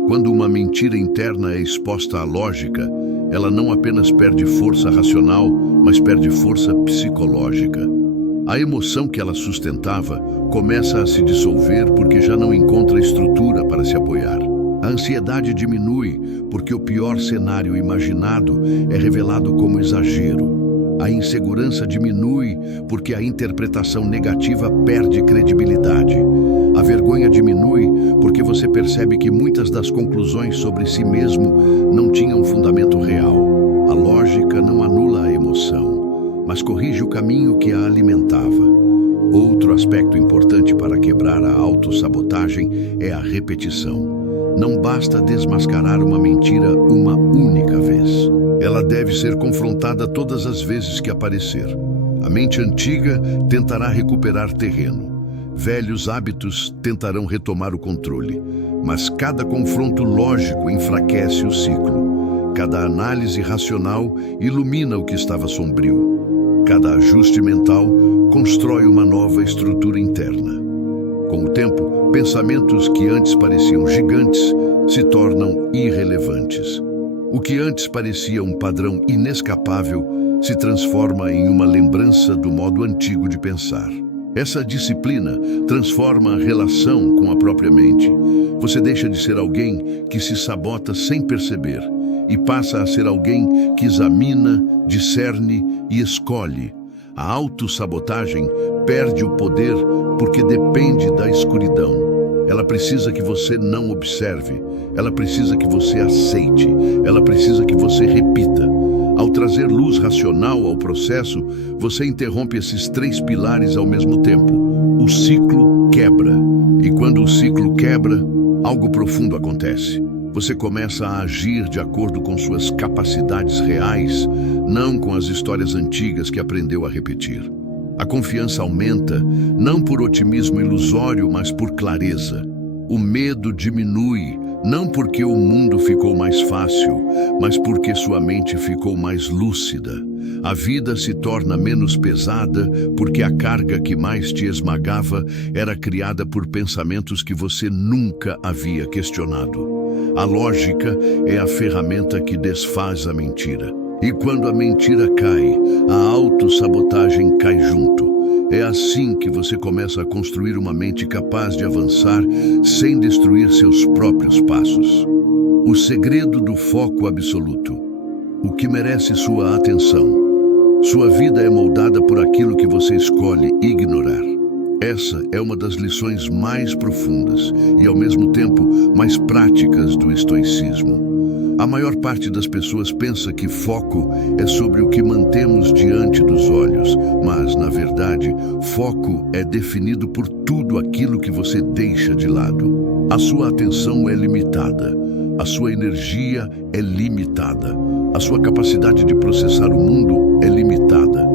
Quando uma mentira interna é exposta à lógica, ela não apenas perde força racional, mas perde força psicológica. A emoção que ela sustentava começa a se dissolver porque já não encontra estrutura para se apoiar. A ansiedade diminui porque o pior cenário imaginado é revelado como exagero. A insegurança diminui porque a interpretação negativa perde credibilidade. A vergonha diminui porque você percebe que muitas das conclusões sobre si mesmo não tinham fundamento real. A lógica não anula a emoção, mas corrige o caminho que a alimentava. Outro aspecto importante para quebrar a autossabotagem é a repetição. Não basta desmascarar uma mentira uma única vez. Ela deve ser confrontada todas as vezes que aparecer. A mente antiga tentará recuperar terreno. Velhos hábitos tentarão retomar o controle. Mas cada confronto lógico enfraquece o ciclo. Cada análise racional ilumina o que estava sombrio. Cada ajuste mental constrói uma nova estrutura interna. Com o tempo, pensamentos que antes pareciam gigantes se tornam irrelevantes. O que antes parecia um padrão inescapável se transforma em uma lembrança do modo antigo de pensar. Essa disciplina transforma a relação com a própria mente. Você deixa de ser alguém que se sabota sem perceber e passa a ser alguém que examina, discerne e escolhe. A autossabotagem perde o poder porque depende da escuridão. Ela precisa que você não observe, ela precisa que você aceite, ela precisa que você repita. Ao Ao trazer luz racional ao processo, você interrompe esses três pilares ao mesmo tempo. O ciclo quebra. E quando o ciclo quebra, algo profundo acontece. Você começa a agir de acordo com suas capacidades reais, não com as histórias antigas que aprendeu a repetir. A confiança aumenta, não por otimismo ilusório, mas por clareza. O medo diminui, não porque o mundo ficou mais fácil, mas porque sua mente ficou mais lúcida. A vida se torna menos pesada porque a carga que mais te esmagava era criada por pensamentos que você nunca havia questionado. A lógica é a ferramenta que desfaz a mentira. E quando a mentira cai, a autossabotagem cai junto. É assim que você começa a construir uma mente capaz de avançar sem destruir seus próprios passos. O segredo do foco absoluto. O que merece sua atenção. Sua vida é moldada por aquilo que você escolhe ignorar. Essa é uma das lições mais profundas e, ao mesmo tempo, mais práticas do estoicismo. A maior parte das pessoas pensa que foco é sobre o que mantemos diante dos olhos, mas, na verdade, foco é definido por tudo aquilo que você deixa de lado. A sua atenção é limitada, a sua energia é limitada, a sua capacidade de processar o mundo é limitada.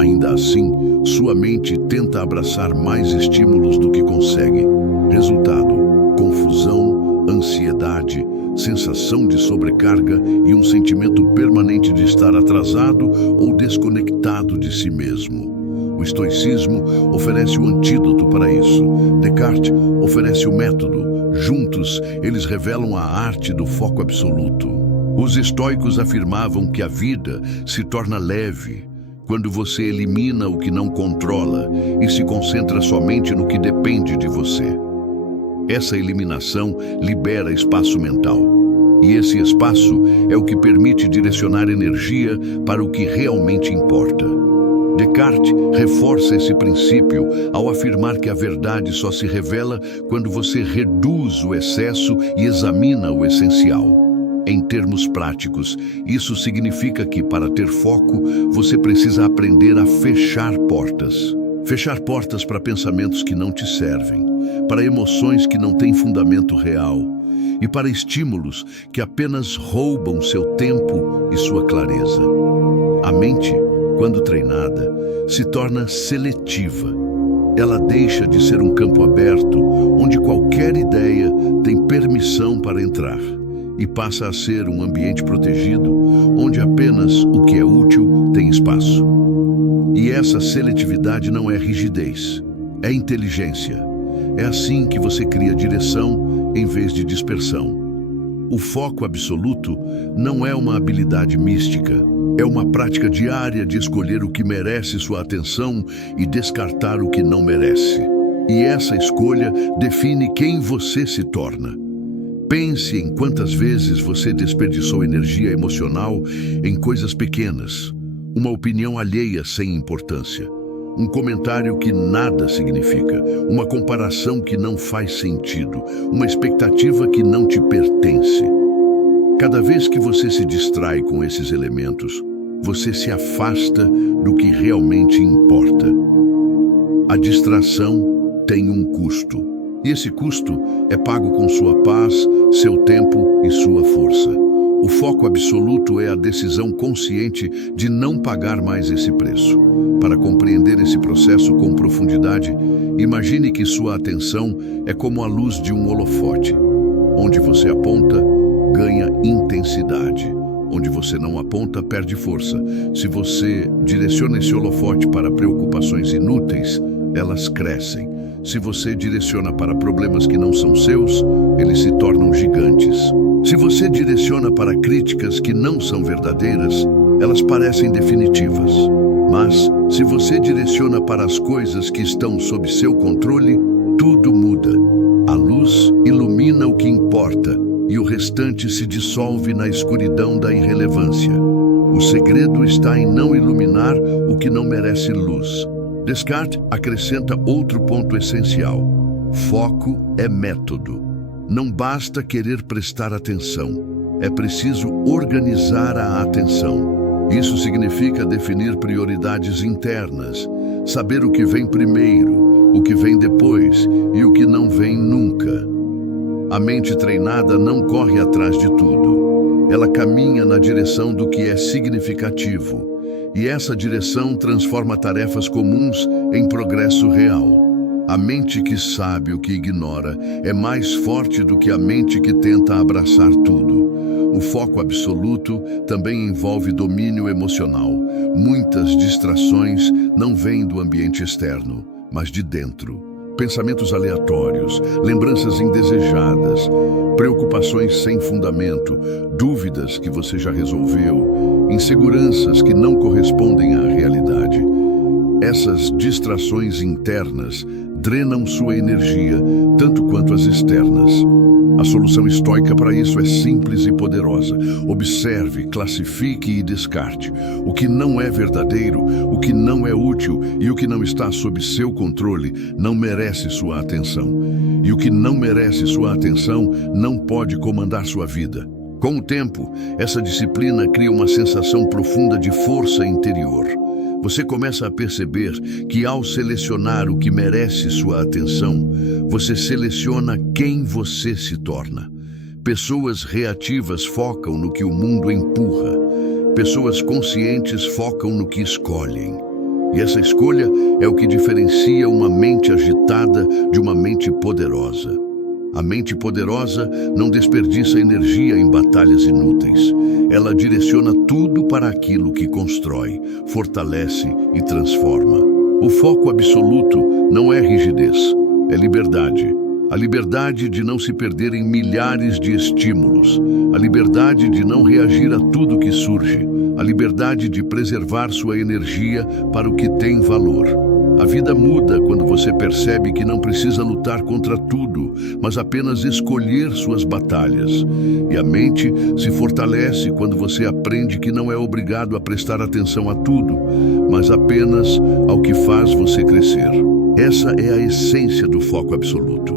Ainda assim, sua mente tenta abraçar mais estímulos do que consegue. Resultado: confusão, ansiedade, sensação de sobrecarga e um sentimento permanente de estar atrasado ou desconectado de si mesmo. O estoicismo oferece o antídoto para isso. Descartes oferece o método. Juntos, eles revelam a arte do foco absoluto. Os estoicos afirmavam que a vida se torna leve quando você elimina o que não controla e se concentra somente no que depende de você. Essa eliminação libera espaço mental. E esse espaço é o que permite direcionar energia para o que realmente importa. Descartes reforça esse princípio ao afirmar que a verdade só se revela quando você reduz o excesso e examina o essencial. Em termos práticos, isso significa que, para ter foco, você precisa aprender a fechar portas. Fechar portas para pensamentos que não te servem, para emoções que não têm fundamento real e para estímulos que apenas roubam seu tempo e sua clareza. A mente, quando treinada, se torna seletiva. Ela deixa de ser um campo aberto onde qualquer ideia tem permissão para entrar e passa a ser um ambiente protegido onde apenas o que é útil tem espaço. E essa seletividade não é rigidez, é inteligência. É assim que você cria direção em vez de dispersão. O foco absoluto não é uma habilidade mística, é uma prática diária de escolher o que merece sua atenção e descartar o que não merece. E essa escolha define quem você se torna. Pense em quantas vezes você desperdiçou energia emocional em coisas pequenas, uma opinião alheia sem importância, um comentário que nada significa, uma comparação que não faz sentido, uma expectativa que não te pertence. Cada vez que você se distrai com esses elementos, você se afasta do que realmente importa. A distração tem um custo. E esse custo é pago com sua paz, seu tempo e sua força. O foco absoluto é a decisão consciente de não pagar mais esse preço. Para compreender esse processo com profundidade, imagine que sua atenção é como a luz de um holofote. Onde você aponta, ganha intensidade. Onde você não aponta, perde força. Se você direciona esse holofote para preocupações inúteis, elas crescem. Se você direciona para problemas que não são seus, eles se tornam gigantes. Se você direciona para críticas que não são verdadeiras, elas parecem definitivas. Mas, se você direciona para as coisas que estão sob seu controle, tudo muda. A luz ilumina o que importa e o restante se dissolve na escuridão da irrelevância. O segredo está em não iluminar o que não merece luz. Descartes acrescenta outro ponto essencial. Foco é método. Não basta querer prestar atenção. É preciso organizar a atenção. Isso significa definir prioridades internas, saber o que vem primeiro, o que vem depois e o que não vem nunca. A mente treinada não corre atrás de tudo. Ela caminha na direção do que é significativo. E essa direção transforma tarefas comuns em progresso real. A mente que sabe o que ignora é mais forte do que a mente que tenta abraçar tudo. O foco absoluto também envolve domínio emocional. Muitas distrações não vêm do ambiente externo, mas de dentro. Pensamentos aleatórios, lembranças indesejadas, preocupações sem fundamento, dúvidas que você já resolveu, inseguranças que não correspondem à realidade. Essas distrações internas drenam sua energia, tanto quanto as externas. A solução estoica para isso é simples e poderosa. Observe, classifique e descarte. O que não é verdadeiro, o que não é útil e o que não está sob seu controle não merece sua atenção. E o que não merece sua atenção não pode comandar sua vida. Com o tempo, essa disciplina cria uma sensação profunda de força interior. Você começa a perceber que ao selecionar o que merece sua atenção, você seleciona quem você se torna. Pessoas reativas focam no que o mundo empurra. Pessoas conscientes focam no que escolhem. E essa escolha é o que diferencia uma mente agitada de uma mente poderosa. A mente poderosa não desperdiça energia em batalhas inúteis. Ela direciona tudo para aquilo que constrói, fortalece e transforma. O foco absoluto não é rigidez, é liberdade. A liberdade de não se perder em milhares de estímulos. A liberdade de não reagir a tudo que surge. A liberdade de preservar sua energia para o que tem valor. A vida muda quando você percebe que não precisa lutar contra tudo, mas apenas escolher suas batalhas. E a mente se fortalece quando você aprende que não é obrigado a prestar atenção a tudo, mas apenas ao que faz você crescer. Essa é a essência do foco absoluto.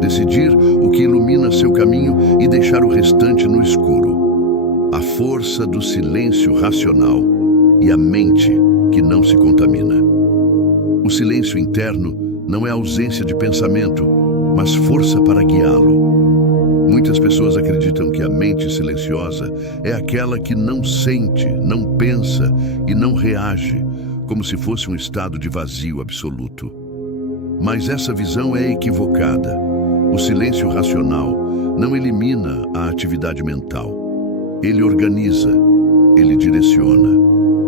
Decidir o que ilumina seu caminho e deixar o restante no escuro. A força do silêncio racional e a mente que não se contamina. O silêncio interno não é ausência de pensamento, mas força para guiá-lo. Muitas pessoas acreditam que a mente silenciosa é aquela que não sente, não pensa e não reage, como se fosse um estado de vazio absoluto. Mas essa visão é equivocada. O silêncio racional não elimina a atividade mental. Ele organiza, ele direciona,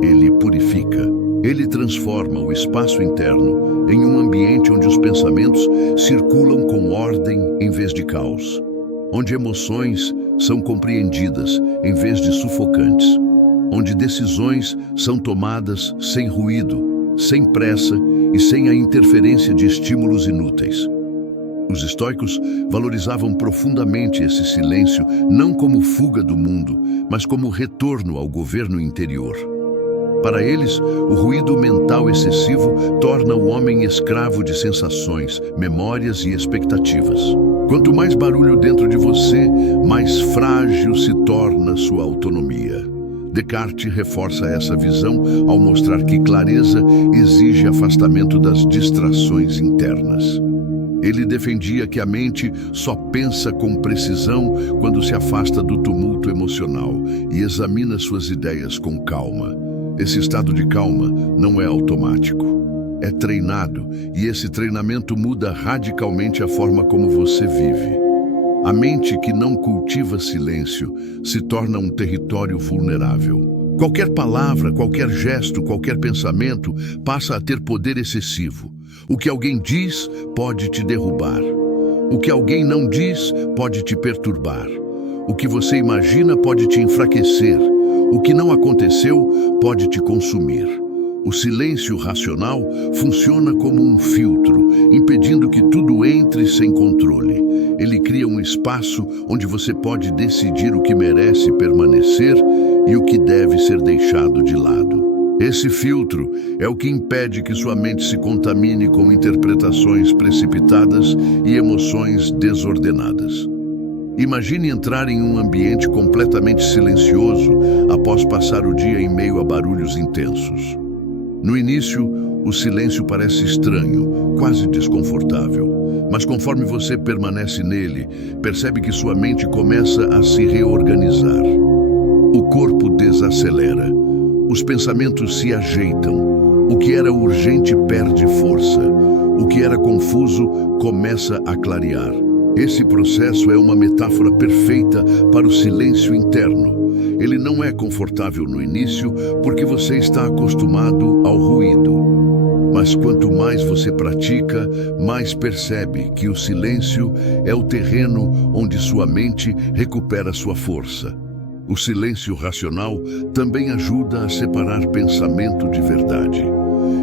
ele purifica. Ele transforma o espaço interno em um ambiente onde os pensamentos circulam com ordem em vez de caos, onde emoções são compreendidas em vez de sufocantes, onde decisões são tomadas sem ruído, sem pressa e sem a interferência de estímulos inúteis. Os estoicos valorizavam profundamente esse silêncio não como fuga do mundo, mas como retorno ao governo interior. Para eles, o ruído mental excessivo torna o homem escravo de sensações, memórias e expectativas. Quanto mais barulho dentro de você, mais frágil se torna sua autonomia. Descartes reforça essa visão ao mostrar que clareza exige afastamento das distrações internas. Ele defendia que a mente só pensa com precisão quando se afasta do tumulto emocional e examina suas ideias com calma. Esse estado de calma não é automático, é treinado e esse treinamento muda radicalmente a forma como você vive. A mente que não cultiva silêncio se torna um território vulnerável. Qualquer palavra, qualquer gesto, qualquer pensamento passa a ter poder excessivo. O que alguém diz pode te derrubar. O que alguém não diz pode te perturbar. O que você imagina pode te enfraquecer. O que não aconteceu pode te consumir. O silêncio racional funciona como um filtro, impedindo que tudo entre sem controle. Ele cria um espaço onde você pode decidir o que merece permanecer e o que deve ser deixado de lado. Esse filtro é o que impede que sua mente se contamine com interpretações precipitadas e emoções desordenadas. Imagine entrar em um ambiente completamente silencioso após passar o dia em meio a barulhos intensos. No início, o silêncio parece estranho, quase desconfortável. Mas conforme você permanece nele, percebe que sua mente começa a se reorganizar. O corpo desacelera. Os pensamentos se ajeitam. O que era urgente perde força. O que era confuso começa a clarear. Esse processo é uma metáfora perfeita para o silêncio interno. Ele não é confortável no início porque você está acostumado ao ruído. Mas quanto mais você pratica, mais percebe que o silêncio é o terreno onde sua mente recupera sua força. O silêncio racional também ajuda a separar pensamento de verdade.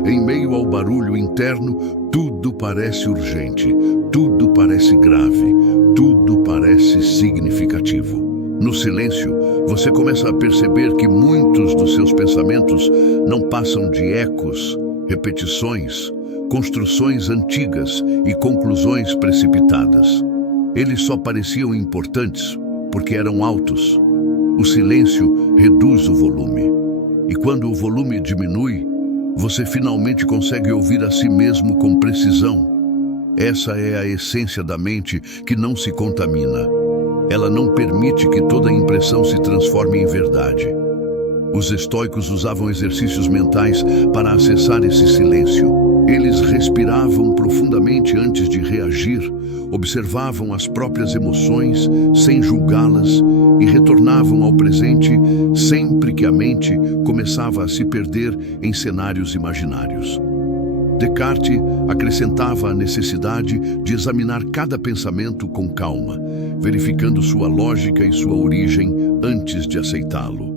Em meio ao barulho interno, tudo parece urgente, tudo parece grave, tudo parece significativo. No silêncio, você começa a perceber que muitos dos seus pensamentos não passam de ecos, repetições, construções antigas e conclusões precipitadas. Eles só pareciam importantes porque eram altos. O silêncio reduz o volume. E quando o volume diminui, você finalmente consegue ouvir a si mesmo com precisão. Essa é a essência da mente que não se contamina. Ela não permite que toda impressão se transforme em verdade. Os estoicos usavam exercícios mentais para acessar esse silêncio. Eles respiravam profundamente antes de reagir, observavam as próprias emoções sem julgá-las e retornavam ao presente sempre que a mente começava a se perder em cenários imaginários. Descartes acrescentava a necessidade de examinar cada pensamento com calma, verificando sua lógica e sua origem antes de aceitá-lo.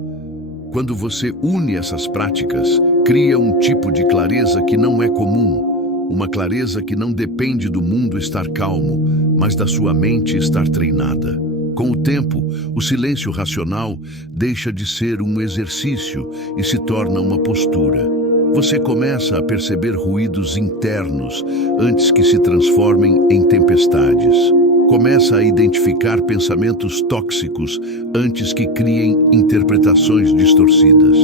Quando você une essas práticas, cria um tipo de clareza que não é comum, uma clareza que não depende do mundo estar calmo, mas da sua mente estar treinada. Com o tempo, o silêncio racional deixa de ser um exercício e se torna uma postura. Você começa a perceber ruídos internos antes que se transformem em tempestades. Começa a identificar pensamentos tóxicos antes que criem interpretações distorcidas.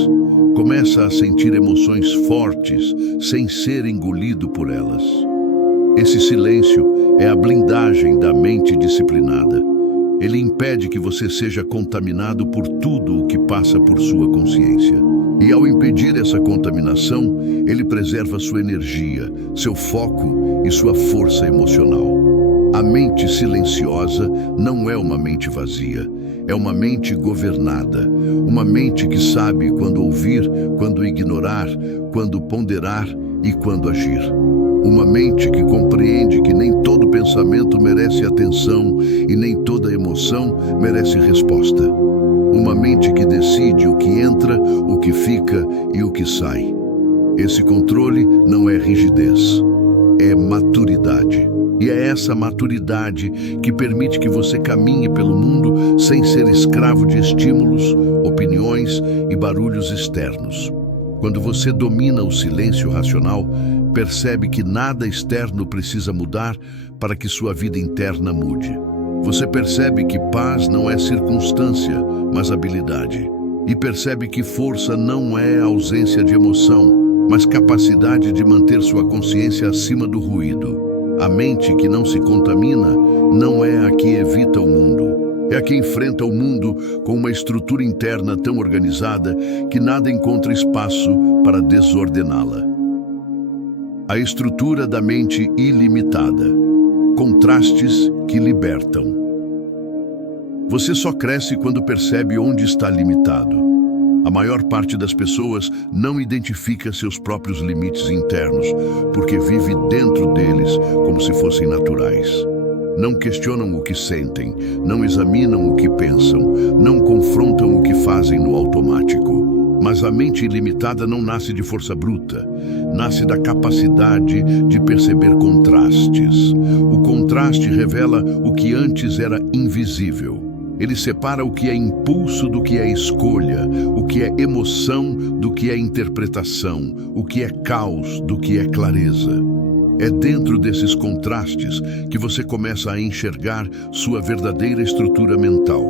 Começa a sentir emoções fortes sem ser engolido por elas. Esse silêncio é a blindagem da mente disciplinada. Ele impede que você seja contaminado por tudo o que passa por sua consciência. E ao impedir essa contaminação, ele preserva sua energia, seu foco e sua força emocional. A mente silenciosa não é uma mente vazia, é uma mente governada, uma mente que sabe quando ouvir, quando ignorar, quando ponderar e quando agir. Uma mente que compreende que nem todo pensamento merece atenção e nem toda emoção merece resposta. Uma mente que decide o que entra, o que fica e o que sai. Esse controle não é rigidez, é maturidade. E é essa maturidade que permite que você caminhe pelo mundo sem ser escravo de estímulos, opiniões e barulhos externos. Quando você domina o silêncio racional, percebe que nada externo precisa mudar para que sua vida interna mude. Você percebe que paz não é circunstância, mas habilidade. E percebe que força não é ausência de emoção, mas capacidade de manter sua consciência acima do ruído. A mente que não se contamina não é a que evita o mundo. É a que enfrenta o mundo com uma estrutura interna tão organizada que nada encontra espaço para desordená-la. A estrutura da mente ilimitada. Contrastes que libertam. Você só cresce quando percebe onde está limitado. A maior parte das pessoas não identifica seus próprios limites internos, porque vive dentro deles como se fossem naturais. Não questionam o que sentem, não examinam o que pensam, não confrontam o que fazem no automático. Mas a mente ilimitada não nasce de força bruta, nasce da capacidade de perceber contrastes. O contraste revela o que antes era invisível. Ele separa o que é impulso do que é escolha, o que é emoção do que é interpretação, o que é caos do que é clareza. É dentro desses contrastes que você começa a enxergar sua verdadeira estrutura mental.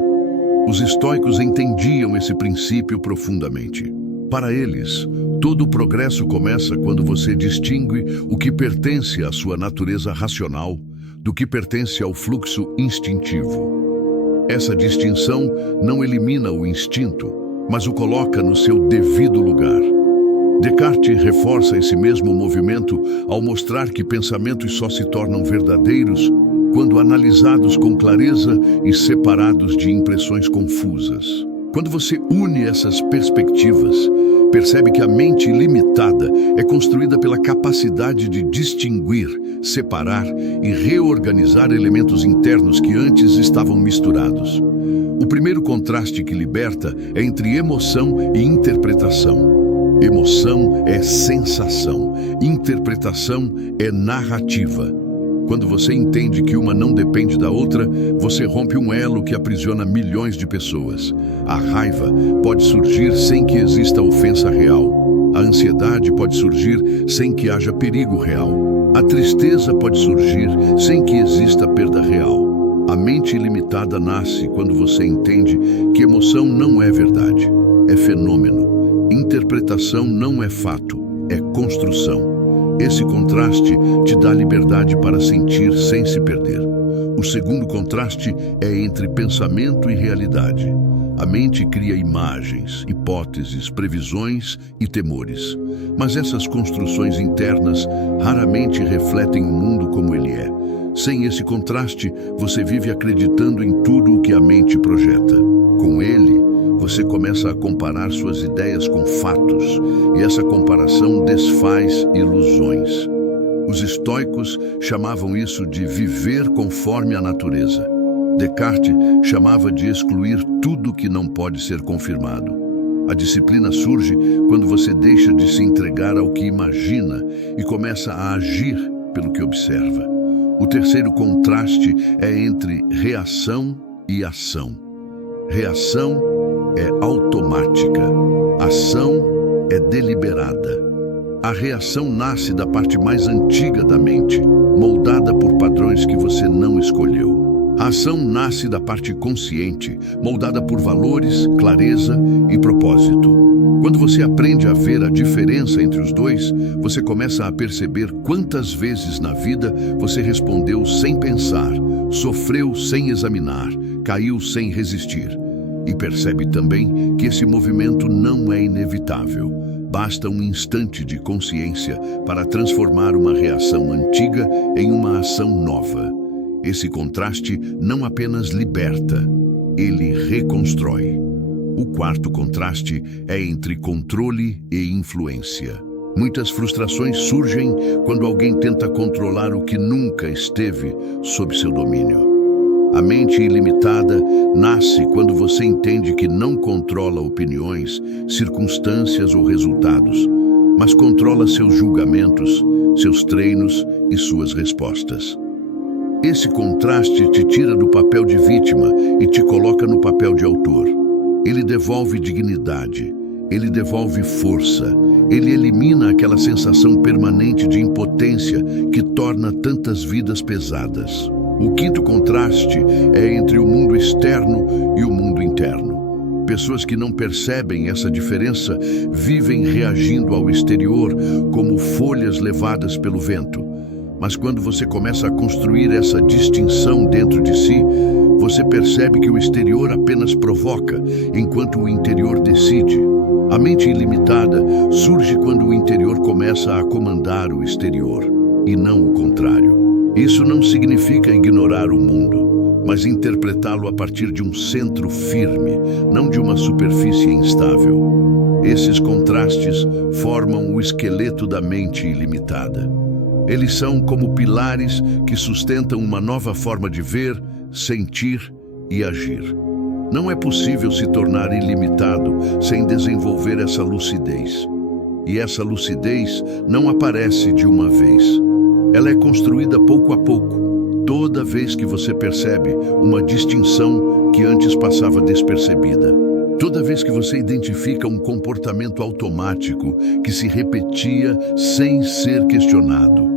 Os estoicos entendiam esse princípio profundamente. Para eles, todo o progresso começa quando você distingue o que pertence à sua natureza racional do que pertence ao fluxo instintivo. Essa distinção não elimina o instinto, mas o coloca no seu devido lugar. Descartes reforça esse mesmo movimento ao mostrar que pensamentos só se tornam verdadeiros quando analisados com clareza e separados de impressões confusas. Quando você une essas perspectivas, percebe que a mente ilimitada é construída pela capacidade de distinguir, separar e reorganizar elementos internos que antes estavam misturados. O primeiro contraste que liberta é entre emoção e interpretação. Emoção é sensação, interpretação é narrativa. Quando você entende que uma não depende da outra, você rompe um elo que aprisiona milhões de pessoas. A raiva pode surgir sem que exista ofensa real. A ansiedade pode surgir sem que haja perigo real. A tristeza pode surgir sem que exista perda real. A mente ilimitada nasce quando você entende que emoção não é verdade, é fenômeno. Interpretação não é fato, é construção. Esse contraste te dá liberdade para sentir sem se perder. O segundo contraste é entre pensamento e realidade. A mente cria imagens, hipóteses, previsões e temores. Mas essas construções internas raramente refletem o mundo como ele é. Sem esse contraste, você vive acreditando em tudo o que a mente projeta. Com ele, você começa a comparar suas ideias com fatos, e essa comparação desfaz ilusões. Os estoicos chamavam isso de viver conforme a natureza. Descartes chamava de excluir tudo que não pode ser confirmado. A disciplina surge quando você deixa de se entregar ao que imagina e começa a agir pelo que observa. O terceiro contraste é entre reação e ação. Reação é automática, ação é deliberada. A reação nasce da parte mais antiga da mente, moldada por padrões que você não escolheu. A ação nasce da parte consciente, moldada por valores, clareza e propósito. Quando você aprende a ver a diferença entre os dois, você começa a perceber quantas vezes na vida você respondeu sem pensar, sofreu sem examinar, caiu sem resistir. E percebe também que esse movimento não é inevitável. Basta um instante de consciência para transformar uma reação antiga em uma ação nova. Esse contraste não apenas liberta, ele reconstrói. O quarto contraste é entre controle e influência. Muitas frustrações surgem quando alguém tenta controlar o que nunca esteve sob seu domínio. A mente ilimitada nasce quando você entende que não controla opiniões, circunstâncias ou resultados, mas controla seus julgamentos, seus treinos e suas respostas. Esse contraste te tira do papel de vítima e te coloca no papel de autor. Ele devolve dignidade, ele devolve força, ele elimina aquela sensação permanente de impotência que torna tantas vidas pesadas. O quinto contraste é entre o mundo externo e o mundo interno. Pessoas que não percebem essa diferença vivem reagindo ao exterior como folhas levadas pelo vento. Mas quando você começa a construir essa distinção dentro de si, você percebe que o exterior apenas provoca, enquanto o interior decide. A mente ilimitada surge quando o interior começa a comandar o exterior, e não o contrário. Isso não significa ignorar o mundo, mas interpretá-lo a partir de um centro firme, não de uma superfície instável. Esses contrastes formam o esqueleto da mente ilimitada. Eles são como pilares que sustentam uma nova forma de ver, sentir e agir. Não é possível se tornar ilimitado sem desenvolver essa lucidez. E essa lucidez não aparece de uma vez. Ela é construída pouco a pouco, toda vez que você percebe uma distinção que antes passava despercebida. Toda vez que você identifica um comportamento automático que se repetia sem ser questionado.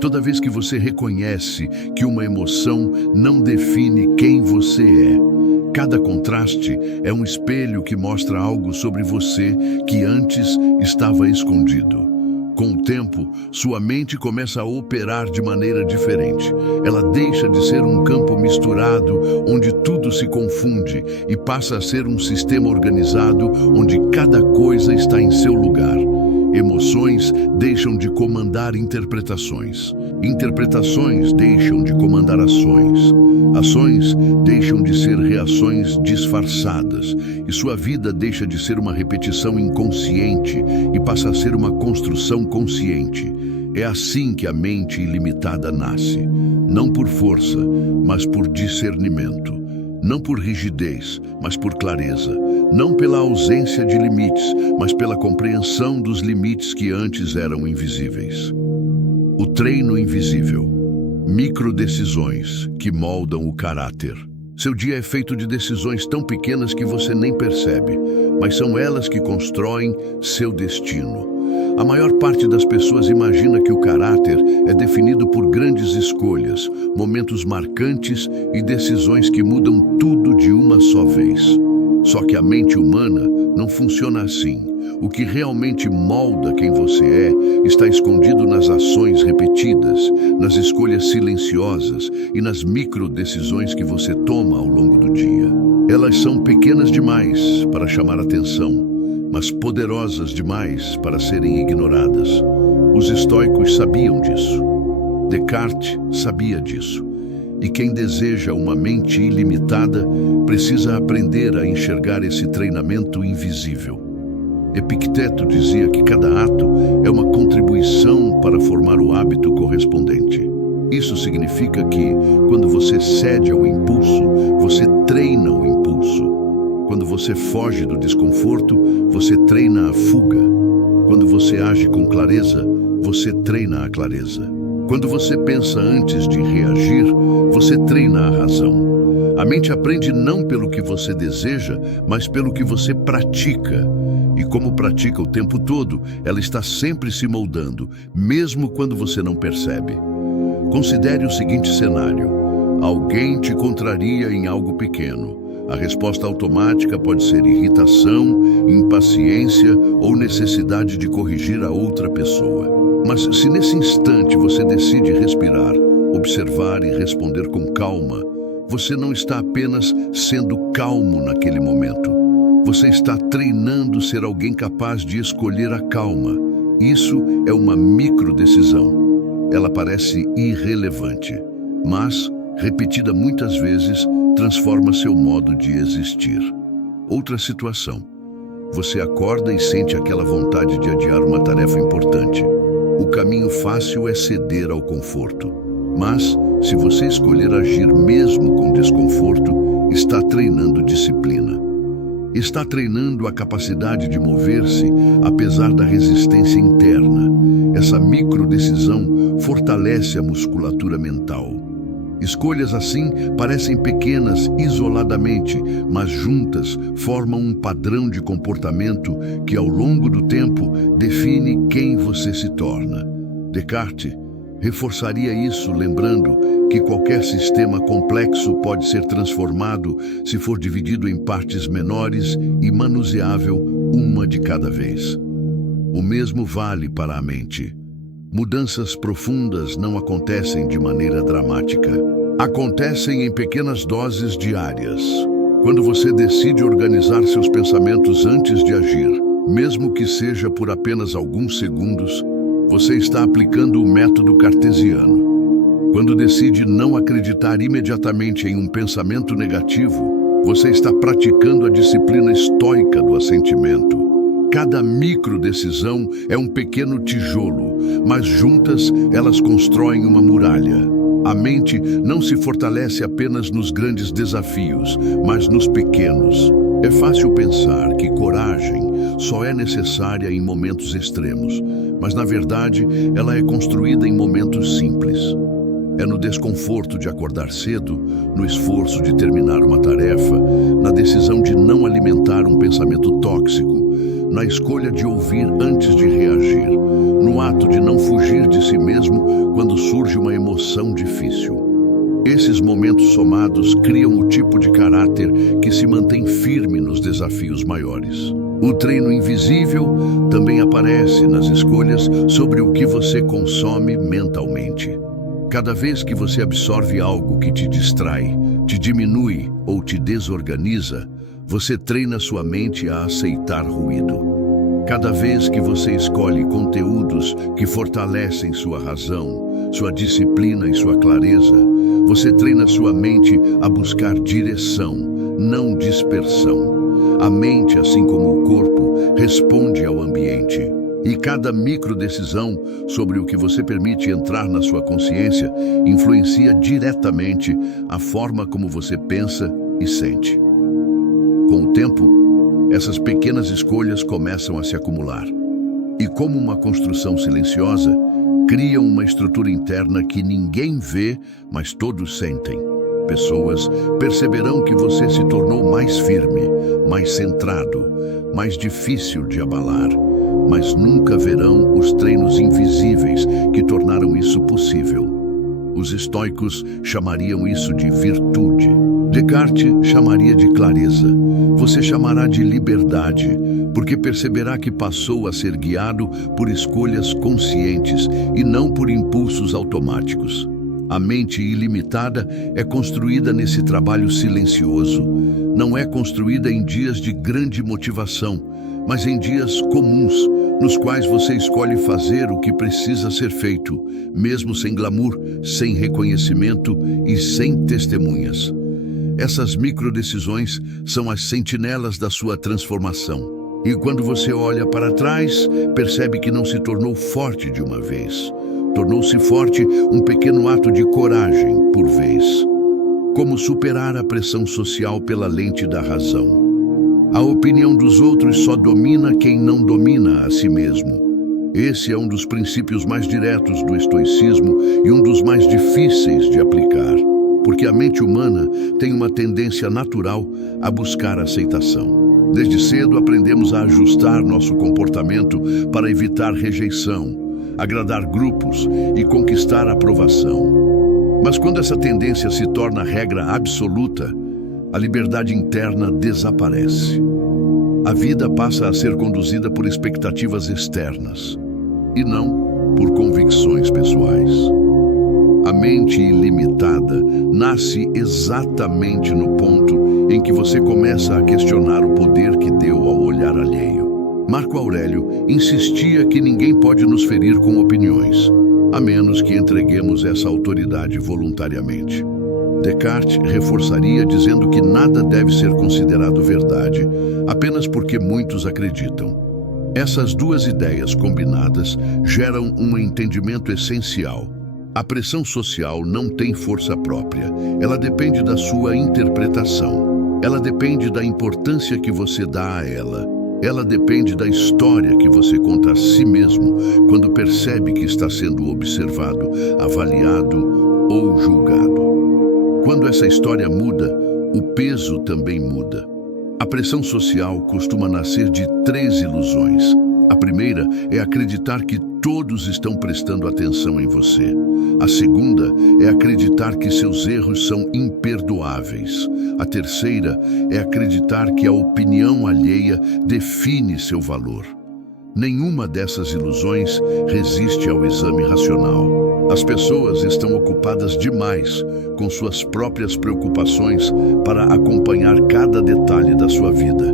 Toda vez que você reconhece que uma emoção não define quem você é, cada contraste é um espelho que mostra algo sobre você que antes estava escondido. Com o tempo, sua mente começa a operar de maneira diferente. Ela deixa de ser um campo misturado, onde tudo se confunde, e passa a ser um sistema organizado, onde cada coisa está em seu lugar. Emoções deixam de comandar interpretações. Interpretações deixam de comandar ações. Ações deixam de ser reações disfarçadas. E sua vida deixa de ser uma repetição inconsciente e passa a ser uma construção consciente. É assim que a mente ilimitada nasce. Não por força, mas por discernimento. Não por rigidez, mas por clareza. Não pela ausência de limites, mas pela compreensão dos limites que antes eram invisíveis. O treino invisível. Microdecisões que moldam o caráter. Seu dia é feito de decisões tão pequenas que você nem percebe, mas são elas que constroem seu destino. A maior parte das pessoas imagina que o caráter é definido por grandes escolhas, momentos marcantes e decisões que mudam tudo de uma só vez. Só que a mente humana não funciona assim. O que realmente molda quem você é está escondido nas ações repetidas, nas escolhas silenciosas e nas microdecisões que você toma ao longo do dia. Elas são pequenas demais para chamar atenção, mas poderosas demais para serem ignoradas. Os estoicos sabiam disso. Descartes sabia disso. E quem deseja uma mente ilimitada precisa aprender a enxergar esse treinamento invisível. Epicteto dizia que cada ato é uma contribuição para formar o hábito correspondente. Isso significa que, quando você cede ao impulso, você treina o impulso. Quando você foge do desconforto, você treina a fuga. Quando você age com clareza, você treina a clareza. Quando você pensa antes de reagir, você treina a razão. A mente aprende não pelo que você deseja, mas pelo que você pratica. E como pratica o tempo todo, ela está sempre se moldando, mesmo quando você não percebe. Considere o seguinte cenário. Alguém te contraria em algo pequeno. A resposta automática pode ser irritação, impaciência ou necessidade de corrigir a outra pessoa. Mas se nesse instante você decide respirar, observar e responder com calma, você não está apenas sendo calmo naquele momento. Você está treinando ser alguém capaz de escolher a calma. Isso é uma microdecisão. Ela parece irrelevante, mas, repetida muitas vezes, transforma seu modo de existir. Outra situação. Você acorda e sente aquela vontade de adiar uma tarefa importante. O caminho fácil é ceder ao conforto. Mas, se você escolher agir mesmo com desconforto, está treinando disciplina. Está treinando a capacidade de mover-se apesar da resistência interna. Essa microdecisão fortalece a musculatura mental. Escolhas assim parecem pequenas isoladamente, mas juntas formam um padrão de comportamento que, ao longo do tempo, define quem você se torna. Descartes reforçaria isso lembrando que qualquer sistema complexo pode ser transformado se for dividido em partes menores e manuseável uma de cada vez. O mesmo vale para a mente. Mudanças profundas não acontecem de maneira dramática. Acontecem em pequenas doses diárias. Quando você decide organizar seus pensamentos antes de agir, mesmo que seja por apenas alguns segundos, você está aplicando o método cartesiano. Quando decide não acreditar imediatamente em um pensamento negativo, você está praticando a disciplina estoica do assentimento. Cada microdecisão é um pequeno tijolo, mas juntas elas constroem uma muralha. A mente não se fortalece apenas nos grandes desafios, mas nos pequenos. É fácil pensar que coragem só é necessária em momentos extremos, mas na verdade ela é construída em momentos simples. É no desconforto de acordar cedo, no esforço de terminar uma tarefa, na decisão de não alimentar um pensamento tóxico, na escolha de ouvir antes de reagir, no ato de não fugir de si mesmo quando surge uma emoção difícil. Esses momentos somados criam o tipo de caráter que se mantém firme nos desafios maiores. O treino invisível também aparece nas escolhas sobre o que você consome mentalmente. Cada vez que você absorve algo que te distrai, te diminui ou te desorganiza, você treina sua mente a aceitar ruído. Cada vez que você escolhe conteúdos que fortalecem sua razão, sua disciplina e sua clareza, você treina sua mente a buscar direção, não dispersão. A mente, assim como o corpo, responde ao ambiente. E cada microdecisão sobre o que você permite entrar na sua consciência influencia diretamente a forma como você pensa e sente. Com o tempo, essas pequenas escolhas começam a se acumular. E como uma construção silenciosa, criam uma estrutura interna que ninguém vê, mas todos sentem. Pessoas perceberão que você se tornou mais firme, mais centrado, mais difícil de abalar, mas nunca verão os treinos invisíveis que tornaram isso possível. Os estoicos chamariam isso de virtude. Descartes chamaria de clareza. Você chamará de liberdade, porque perceberá que passou a ser guiado por escolhas conscientes e não por impulsos automáticos. A mente ilimitada é construída nesse trabalho silencioso. Não é construída em dias de grande motivação, mas em dias comuns, nos quais você escolhe fazer o que precisa ser feito, mesmo sem glamour, sem reconhecimento e sem testemunhas. Essas microdecisões são as sentinelas da sua transformação. E quando você olha para trás, percebe que não se tornou forte de uma vez. Tornou-se forte um pequeno ato de coragem por vez. Como superar a pressão social pela lente da razão. A opinião dos outros só domina quem não domina a si mesmo. Esse é um dos princípios mais diretos do estoicismo e um dos mais difíceis de aplicar, porque a mente humana tem uma tendência natural a buscar aceitação. Desde cedo aprendemos a ajustar nosso comportamento para evitar rejeição, agradar grupos e conquistar aprovação. Mas quando essa tendência se torna regra absoluta, a liberdade interna desaparece. A vida passa a ser conduzida por expectativas externas e não por convicções pessoais. A mente ilimitada nasce exatamente no ponto em que você começa a questionar o poder que deu ao olhar alheio. Marco Aurélio insistia que ninguém pode nos ferir com opiniões, a menos que entreguemos essa autoridade voluntariamente. Descartes reforçaria dizendo que nada deve ser considerado verdade, apenas porque muitos acreditam. Essas duas ideias combinadas geram um entendimento essencial. A pressão social não tem força própria, ela depende da sua interpretação. Ela depende da importância que você dá a ela. Ela depende da história que você conta a si mesmo quando percebe que está sendo observado, avaliado ou julgado. Quando essa história muda, o peso também muda. A pressão social costuma nascer de 3 ilusões. A primeira é acreditar que todos estão prestando atenção em você. A segunda é acreditar que seus erros são imperdoáveis. A terceira é acreditar que a opinião alheia define seu valor. Nenhuma dessas ilusões resiste ao exame racional. As pessoas estão ocupadas demais com suas próprias preocupações para acompanhar cada detalhe da sua vida.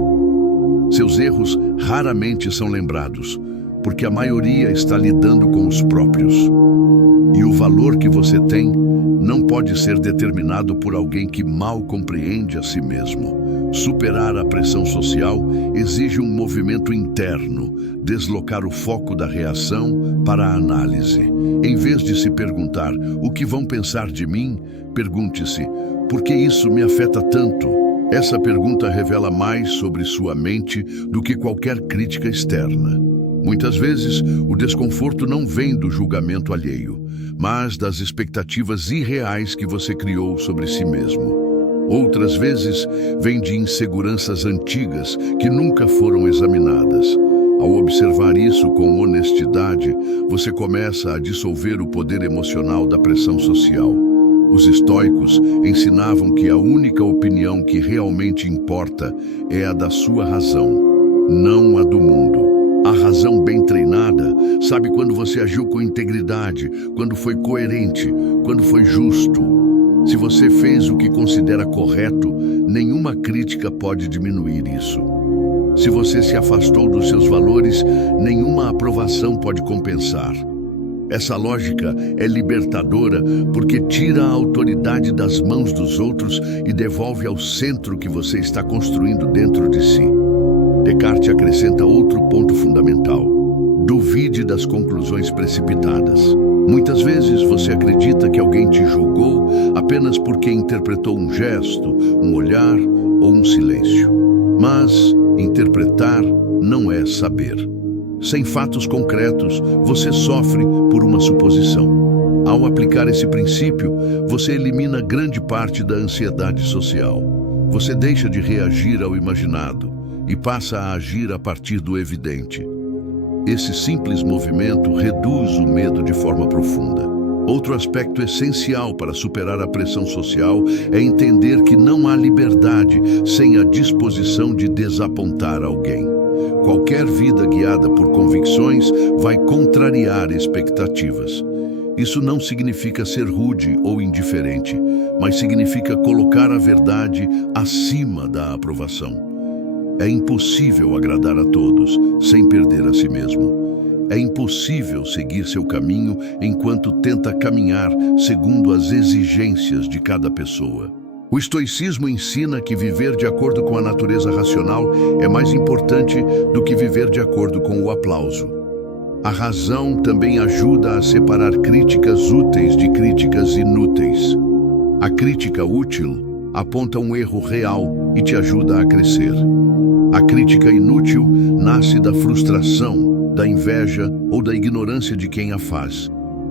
Seus erros raramente são lembrados, porque a maioria está lidando com os próprios. E o valor que você tem não pode ser determinado por alguém que mal compreende a si mesmo. Superar a pressão social exige um movimento interno, deslocar o foco da reação para a análise. Em vez de se perguntar o que vão pensar de mim, pergunte-se por que isso me afeta tanto? Essa pergunta revela mais sobre sua mente do que qualquer crítica externa. Muitas vezes, o desconforto não vem do julgamento alheio, mas das expectativas irreais que você criou sobre si mesmo. Outras vezes, vem de inseguranças antigas que nunca foram examinadas. Ao observar isso com honestidade, você começa a dissolver o poder emocional da pressão social. Os estoicos ensinavam que a única opinião que realmente importa é a da sua razão, não a do mundo. A razão bem treinada sabe quando você agiu com integridade, quando foi coerente, quando foi justo. Se você fez o que considera correto, nenhuma crítica pode diminuir isso. Se você se afastou dos seus valores, nenhuma aprovação pode compensar. Essa lógica é libertadora porque tira a autoridade das mãos dos outros e devolve ao centro que você está construindo dentro de si. Descartes acrescenta outro ponto fundamental: duvide das conclusões precipitadas. Muitas vezes você acredita que alguém te julgou apenas porque interpretou um gesto, um olhar ou um silêncio. Mas interpretar não é saber. Sem fatos concretos, você sofre por uma suposição. Ao aplicar esse princípio, você elimina grande parte da ansiedade social. Você deixa de reagir ao imaginado e passa a agir a partir do evidente. Esse simples movimento reduz o medo de forma profunda. Outro aspecto essencial para superar a pressão social é entender que não há liberdade sem a disposição de desapontar alguém. Qualquer vida guiada por convicções vai contrariar expectativas. Isso não significa ser rude ou indiferente, mas significa colocar a verdade acima da aprovação. É impossível agradar a todos sem perder a si mesmo. É impossível seguir seu caminho enquanto tenta caminhar segundo as exigências de cada pessoa. O estoicismo ensina que viver de acordo com a natureza racional é mais importante do que viver de acordo com o aplauso. A razão também ajuda a separar críticas úteis de críticas inúteis. A crítica útil aponta um erro real e te ajuda a crescer. A crítica inútil nasce da frustração, da inveja ou da ignorância de quem a faz.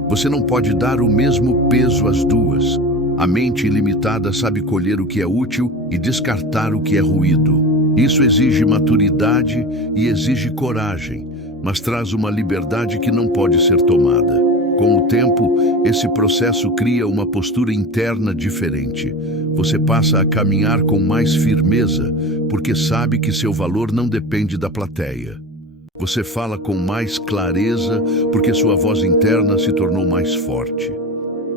Você não pode dar o mesmo peso às duas. A mente ilimitada sabe colher o que é útil e descartar o que é ruído. Isso exige maturidade e exige coragem, mas traz uma liberdade que não pode ser tomada. Com o tempo, esse processo cria uma postura interna diferente. Você passa a caminhar com mais firmeza, porque sabe que seu valor não depende da plateia. Você fala com mais clareza, porque sua voz interna se tornou mais forte.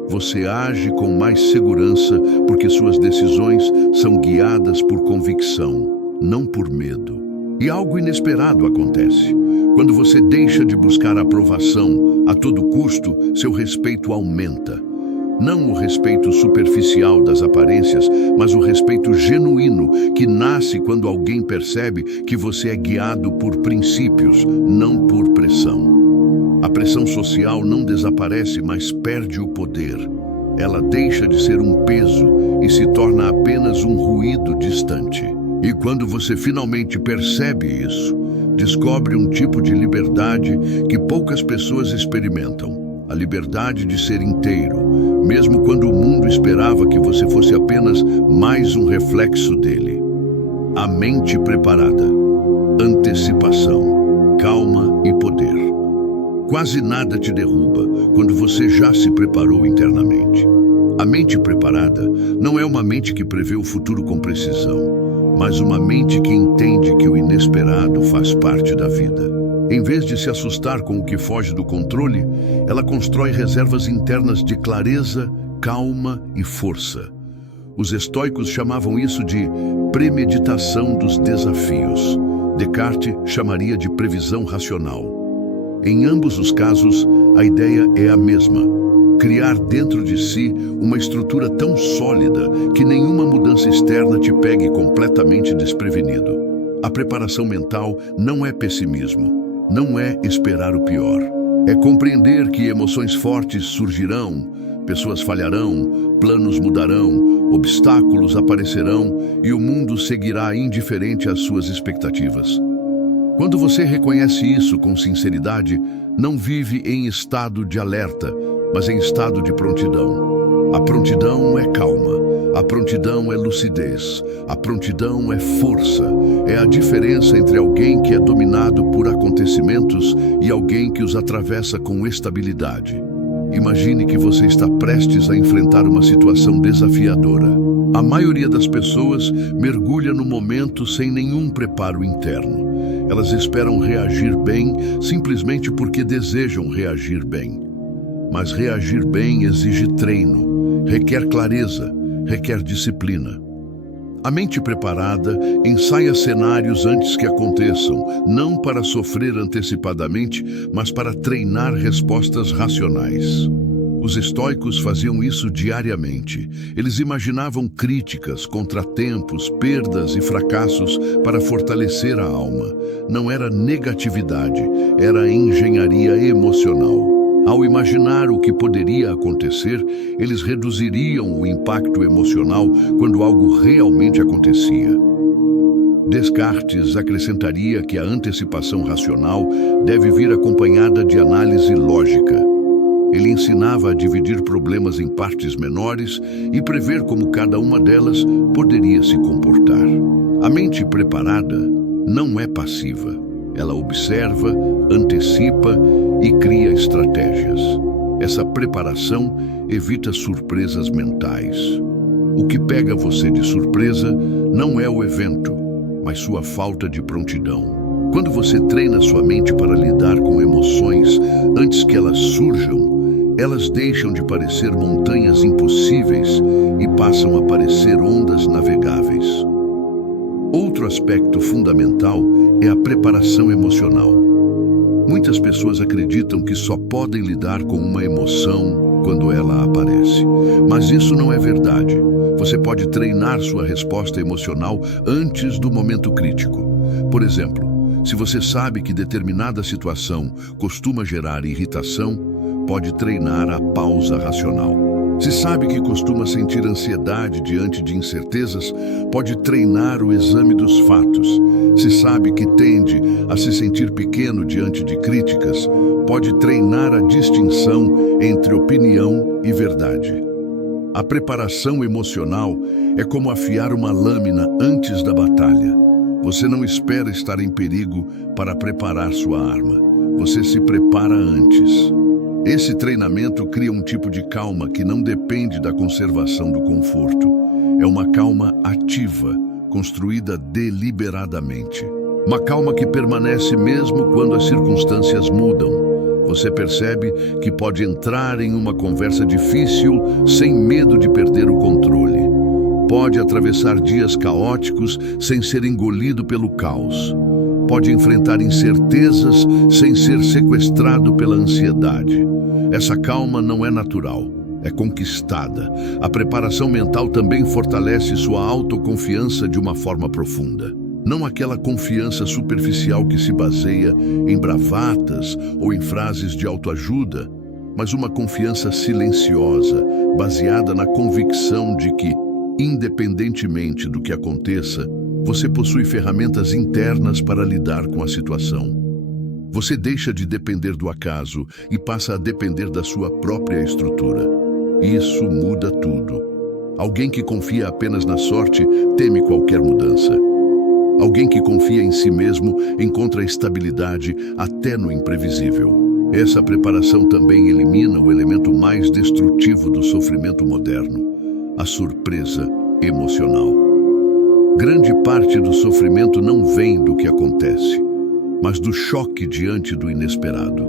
Você age com mais segurança, porque suas decisões são guiadas por convicção, não por medo. E algo inesperado acontece. Quando você deixa de buscar aprovação a todo custo, seu respeito aumenta. Não o respeito superficial das aparências, mas o respeito genuíno que nasce quando alguém percebe que você é guiado por princípios, não por pressão. A pressão social não desaparece, mas perde o poder. Ela deixa de ser um peso e se torna apenas um ruído distante. E quando você finalmente percebe isso, descobre um tipo de liberdade que poucas pessoas experimentam. A liberdade de ser inteiro, mesmo quando o mundo esperava que você fosse apenas mais um reflexo dele. A mente preparada, antecipação, calma e poder. Quase nada te derruba quando você já se preparou internamente. A mente preparada não é uma mente que prevê o futuro com precisão, mas uma mente que entende que o inesperado faz parte da vida. Em vez de se assustar com o que foge do controle, ela constrói reservas internas de clareza, calma e força. Os estoicos chamavam isso de premeditação dos desafios. Descartes chamaria de previsão racional. Em ambos os casos, a ideia é a mesma: criar dentro de si uma estrutura tão sólida que nenhuma mudança externa te pegue completamente desprevenido. A preparação mental não é pessimismo, não é esperar o pior. É compreender que emoções fortes surgirão, pessoas falharão, planos mudarão, obstáculos aparecerão e o mundo seguirá indiferente às suas expectativas. Quando você reconhece isso com sinceridade, não vive em estado de alerta, mas em estado de prontidão. A prontidão é calma. A prontidão é lucidez, a prontidão é força, é a diferença entre alguém que é dominado por acontecimentos e alguém que os atravessa com estabilidade. Imagine que você está prestes a enfrentar uma situação desafiadora. A maioria das pessoas mergulha no momento sem nenhum preparo interno. Elas esperam reagir bem simplesmente porque desejam reagir bem. Mas reagir bem exige treino, requer clareza, requer disciplina. A mente preparada ensaia cenários antes que aconteçam, não para sofrer antecipadamente, mas para treinar respostas racionais. Os estoicos faziam isso diariamente. Eles imaginavam críticas, contratempos, perdas e fracassos para fortalecer a alma. Não era negatividade, era engenharia emocional. Ao imaginar o que poderia acontecer, eles reduziriam o impacto emocional quando algo realmente acontecia. Descartes acrescentaria que a antecipação racional deve vir acompanhada de análise lógica. Ele ensinava a dividir problemas em partes menores e prever como cada uma delas poderia se comportar. A mente preparada não é passiva. Ela observa, antecipa e cria estratégias. Essa preparação evita surpresas mentais. O que pega você de surpresa não é o evento, mas sua falta de prontidão. Quando você treina sua mente para lidar com emoções antes que elas surjam, elas deixam de parecer montanhas impossíveis e passam a parecer ondas navegáveis. Outro aspecto fundamental é a preparação emocional. Muitas pessoas acreditam que só podem lidar com uma emoção quando ela aparece. Mas isso não é verdade. Você pode treinar sua resposta emocional antes do momento crítico. Por exemplo, se você sabe que determinada situação costuma gerar irritação, pode treinar a pausa racional. Se sabe que costuma sentir ansiedade diante de incertezas, pode treinar o exame dos fatos. Se sabe que tende a se sentir pequeno diante de críticas, pode treinar a distinção entre opinião e verdade. A preparação emocional é como afiar uma lâmina antes da batalha. Você não espera estar em perigo para preparar sua arma. Você se prepara antes. Esse treinamento cria um tipo de calma que não depende da conservação do conforto. É uma calma ativa, construída deliberadamente. Uma calma que permanece mesmo quando as circunstâncias mudam. Você percebe que pode entrar em uma conversa difícil sem medo de perder o controle. Pode atravessar dias caóticos sem ser engolido pelo caos. Pode enfrentar incertezas sem ser sequestrado pela ansiedade. Essa calma não é natural, é conquistada. A preparação mental também fortalece sua autoconfiança de uma forma profunda. Não aquela confiança superficial que se baseia em bravatas ou em frases de autoajuda, mas uma confiança silenciosa, baseada na convicção de que, independentemente do que aconteça, você possui ferramentas internas para lidar com a situação. Você deixa de depender do acaso e passa a depender da sua própria estrutura. Isso muda tudo. Alguém que confia apenas na sorte teme qualquer mudança. Alguém que confia em si mesmo encontra estabilidade até no imprevisível. Essa preparação também elimina o elemento mais destrutivo do sofrimento moderno, a surpresa emocional. Grande parte do sofrimento não vem do que acontece, mas do choque diante do inesperado.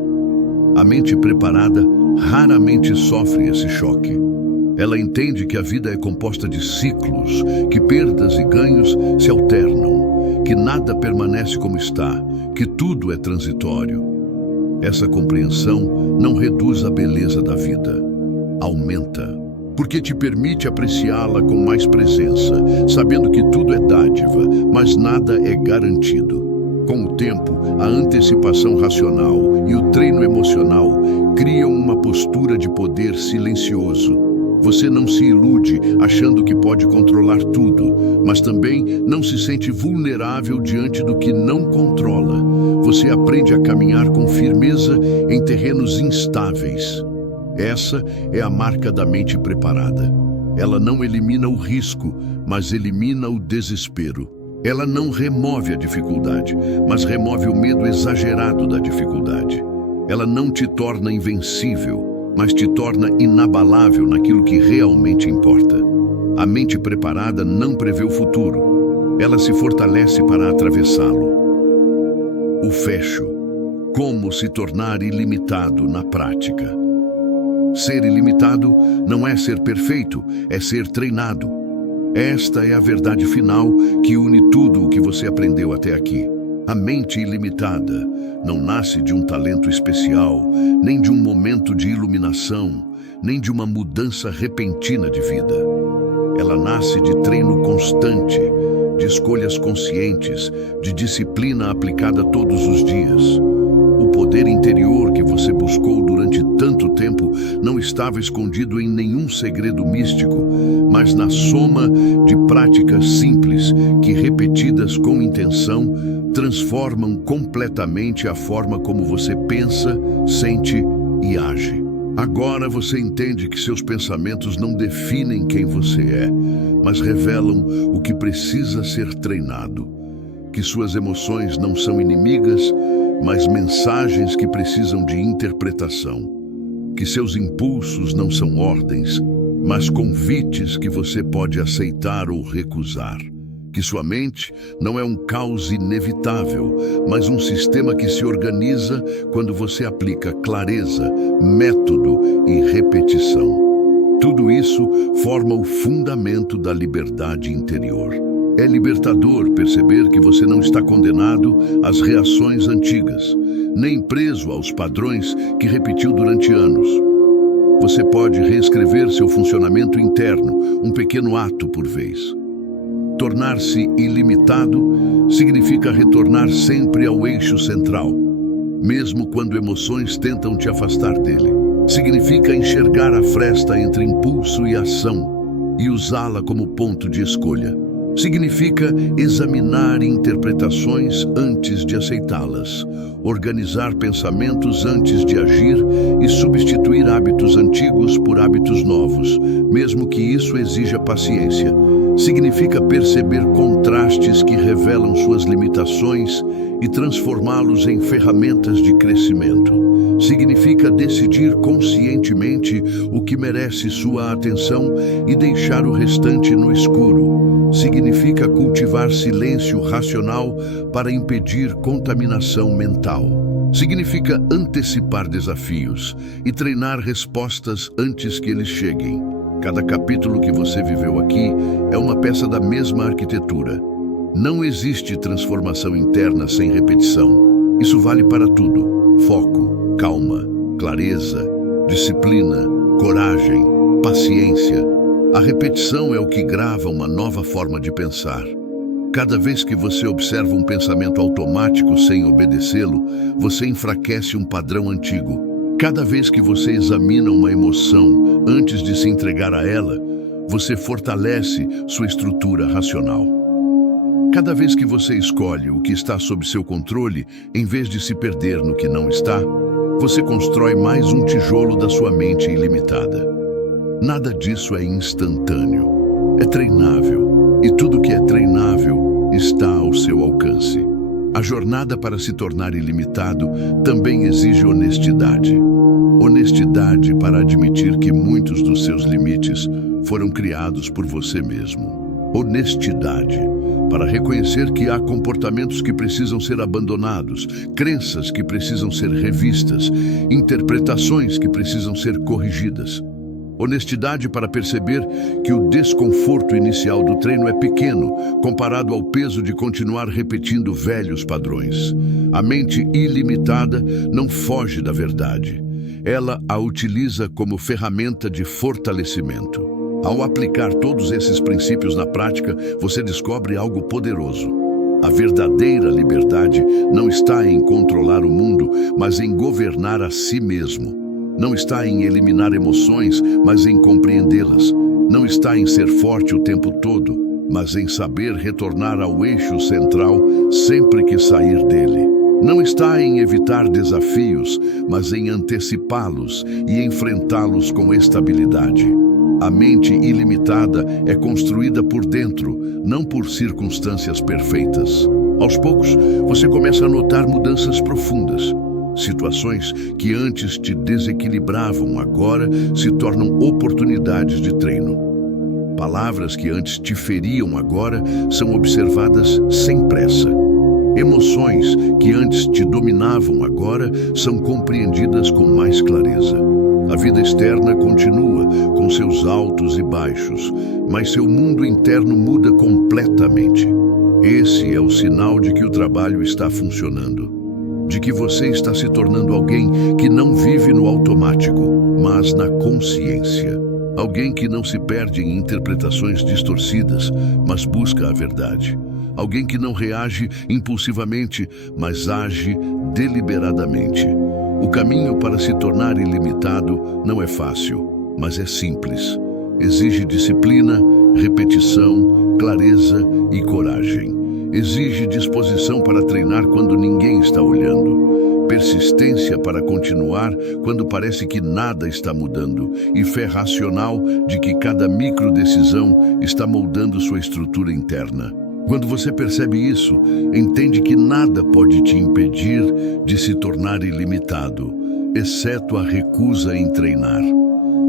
A mente preparada raramente sofre esse choque. Ela entende que a vida é composta de ciclos, que perdas e ganhos se alternam, que nada permanece como está, que tudo é transitório. Essa compreensão não reduz a beleza da vida, aumenta, porque te permite apreciá-la com mais presença, sabendo que tudo é dádiva, mas nada é garantido. Com o tempo, a antecipação racional e o treino emocional criam uma postura de poder silencioso. Você não se ilude achando que pode controlar tudo, mas também não se sente vulnerável diante do que não controla. Você aprende a caminhar com firmeza em terrenos instáveis. Essa é a marca da mente preparada. Ela não elimina o risco, mas elimina o desespero. Ela não remove a dificuldade, mas remove o medo exagerado da dificuldade. Ela não te torna invencível, mas te torna inabalável naquilo que realmente importa. A mente preparada não prevê o futuro. Ela se fortalece para atravessá-lo. O fecho. Como se tornar ilimitado na prática. Ser ilimitado não é ser perfeito, é ser treinado. Esta é a verdade final que une tudo o que você aprendeu até aqui. A mente ilimitada não nasce de um talento especial, nem de um momento de iluminação, nem de uma mudança repentina de vida. Ela nasce de treino constante, de escolhas conscientes, de disciplina aplicada todos os dias. O poder interior que você buscou durante tanto tempo não estava escondido em nenhum segredo místico, mas na soma de práticas simples que, repetidas com intenção, transformam completamente a forma como você pensa, sente e age. Agora você entende que seus pensamentos não definem quem você é, mas revelam o que precisa ser treinado. Que suas emoções não são inimigas, mas mensagens que precisam de interpretação. Que seus impulsos não são ordens, mas convites que você pode aceitar ou recusar. Que sua mente não é um caos inevitável, mas um sistema que se organiza quando você aplica clareza, método e repetição. Tudo isso forma o fundamento da liberdade interior. É libertador perceber que você não está condenado às reações antigas, nem preso aos padrões que repetiu durante anos. Você pode reescrever seu funcionamento interno, um pequeno ato por vez. Tornar-se ilimitado significa retornar sempre ao eixo central, mesmo quando emoções tentam te afastar dele. Significa enxergar a fresta entre impulso e ação e usá-la como ponto de escolha. Significa examinar interpretações antes de aceitá-las, organizar pensamentos antes de agir e substituir hábitos antigos por hábitos novos, mesmo que isso exija paciência. Significa perceber contrastes que revelam suas limitações e transformá-los em ferramentas de crescimento. Significa decidir conscientemente o que merece sua atenção e deixar o restante no escuro. Significa cultivar silêncio racional para impedir contaminação mental. Significa antecipar desafios e treinar respostas antes que eles cheguem. Cada capítulo que você viveu aqui é uma peça da mesma arquitetura. Não existe transformação interna sem repetição. Isso vale para tudo. Foco, calma, clareza, disciplina, coragem, paciência. A repetição é o que grava uma nova forma de pensar. Cada vez que você observa um pensamento automático sem obedecê-lo, você enfraquece um padrão antigo. Cada vez que você examina uma emoção antes de se entregar a ela, você fortalece sua estrutura racional. Cada vez que você escolhe o que está sob seu controle, em vez de se perder no que não está, você constrói mais um tijolo da sua mente ilimitada. Nada disso é instantâneo, é treinável, e tudo que é treinável está ao seu alcance. A jornada para se tornar ilimitado também exige honestidade. Honestidade para admitir que muitos dos seus limites foram criados por você mesmo. Honestidade para reconhecer que há comportamentos que precisam ser abandonados, crenças que precisam ser revistas, interpretações que precisam ser corrigidas. Honestidade para perceber que o desconforto inicial do treino é pequeno comparado ao peso de continuar repetindo velhos padrões. A mente ilimitada não foge da verdade. Ela a utiliza como ferramenta de fortalecimento. Ao aplicar todos esses princípios na prática, você descobre algo poderoso. A verdadeira liberdade não está em controlar o mundo, mas em governar a si mesmo. Não está em eliminar emoções, mas em compreendê-las. Não está em ser forte o tempo todo, mas em saber retornar ao eixo central sempre que sair dele. Não está em evitar desafios, mas em antecipá-los e enfrentá-los com estabilidade. A mente ilimitada é construída por dentro, não por circunstâncias perfeitas. Aos poucos, você começa a notar mudanças profundas. Situações que antes te desequilibravam agora se tornam oportunidades de treino. Palavras que antes te feriam agora são observadas sem pressa. Emoções que antes te dominavam agora são compreendidas com mais clareza. A vida externa continua com seus altos e baixos, mas seu mundo interno muda completamente. Esse é o sinal de que o trabalho está funcionando, de que você está se tornando alguém que não vive no automático, mas na consciência. Alguém que não se perde em interpretações distorcidas, mas busca a verdade. Alguém que não reage impulsivamente, mas age deliberadamente. O caminho para se tornar ilimitado não é fácil, mas é simples. Exige disciplina, repetição, clareza e coragem. Exige disposição para treinar quando ninguém está olhando, persistência para continuar quando parece que nada está mudando e fé racional de que cada microdecisão está moldando sua estrutura interna. Quando você percebe isso, entende que nada pode te impedir de se tornar ilimitado, exceto a recusa em treinar.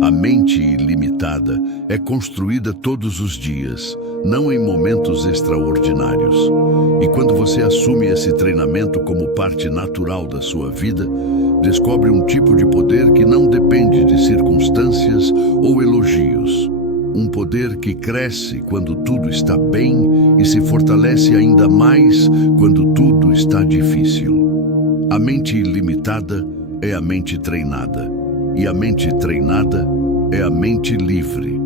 A mente ilimitada é construída todos os dias, não em momentos extraordinários. E quando você assume esse treinamento como parte natural da sua vida, descobre um tipo de poder que não depende de circunstâncias ou elogios. Um poder que cresce quando tudo está bem e se fortalece ainda mais quando tudo está difícil. A mente ilimitada é a mente treinada, e a mente treinada é a mente livre.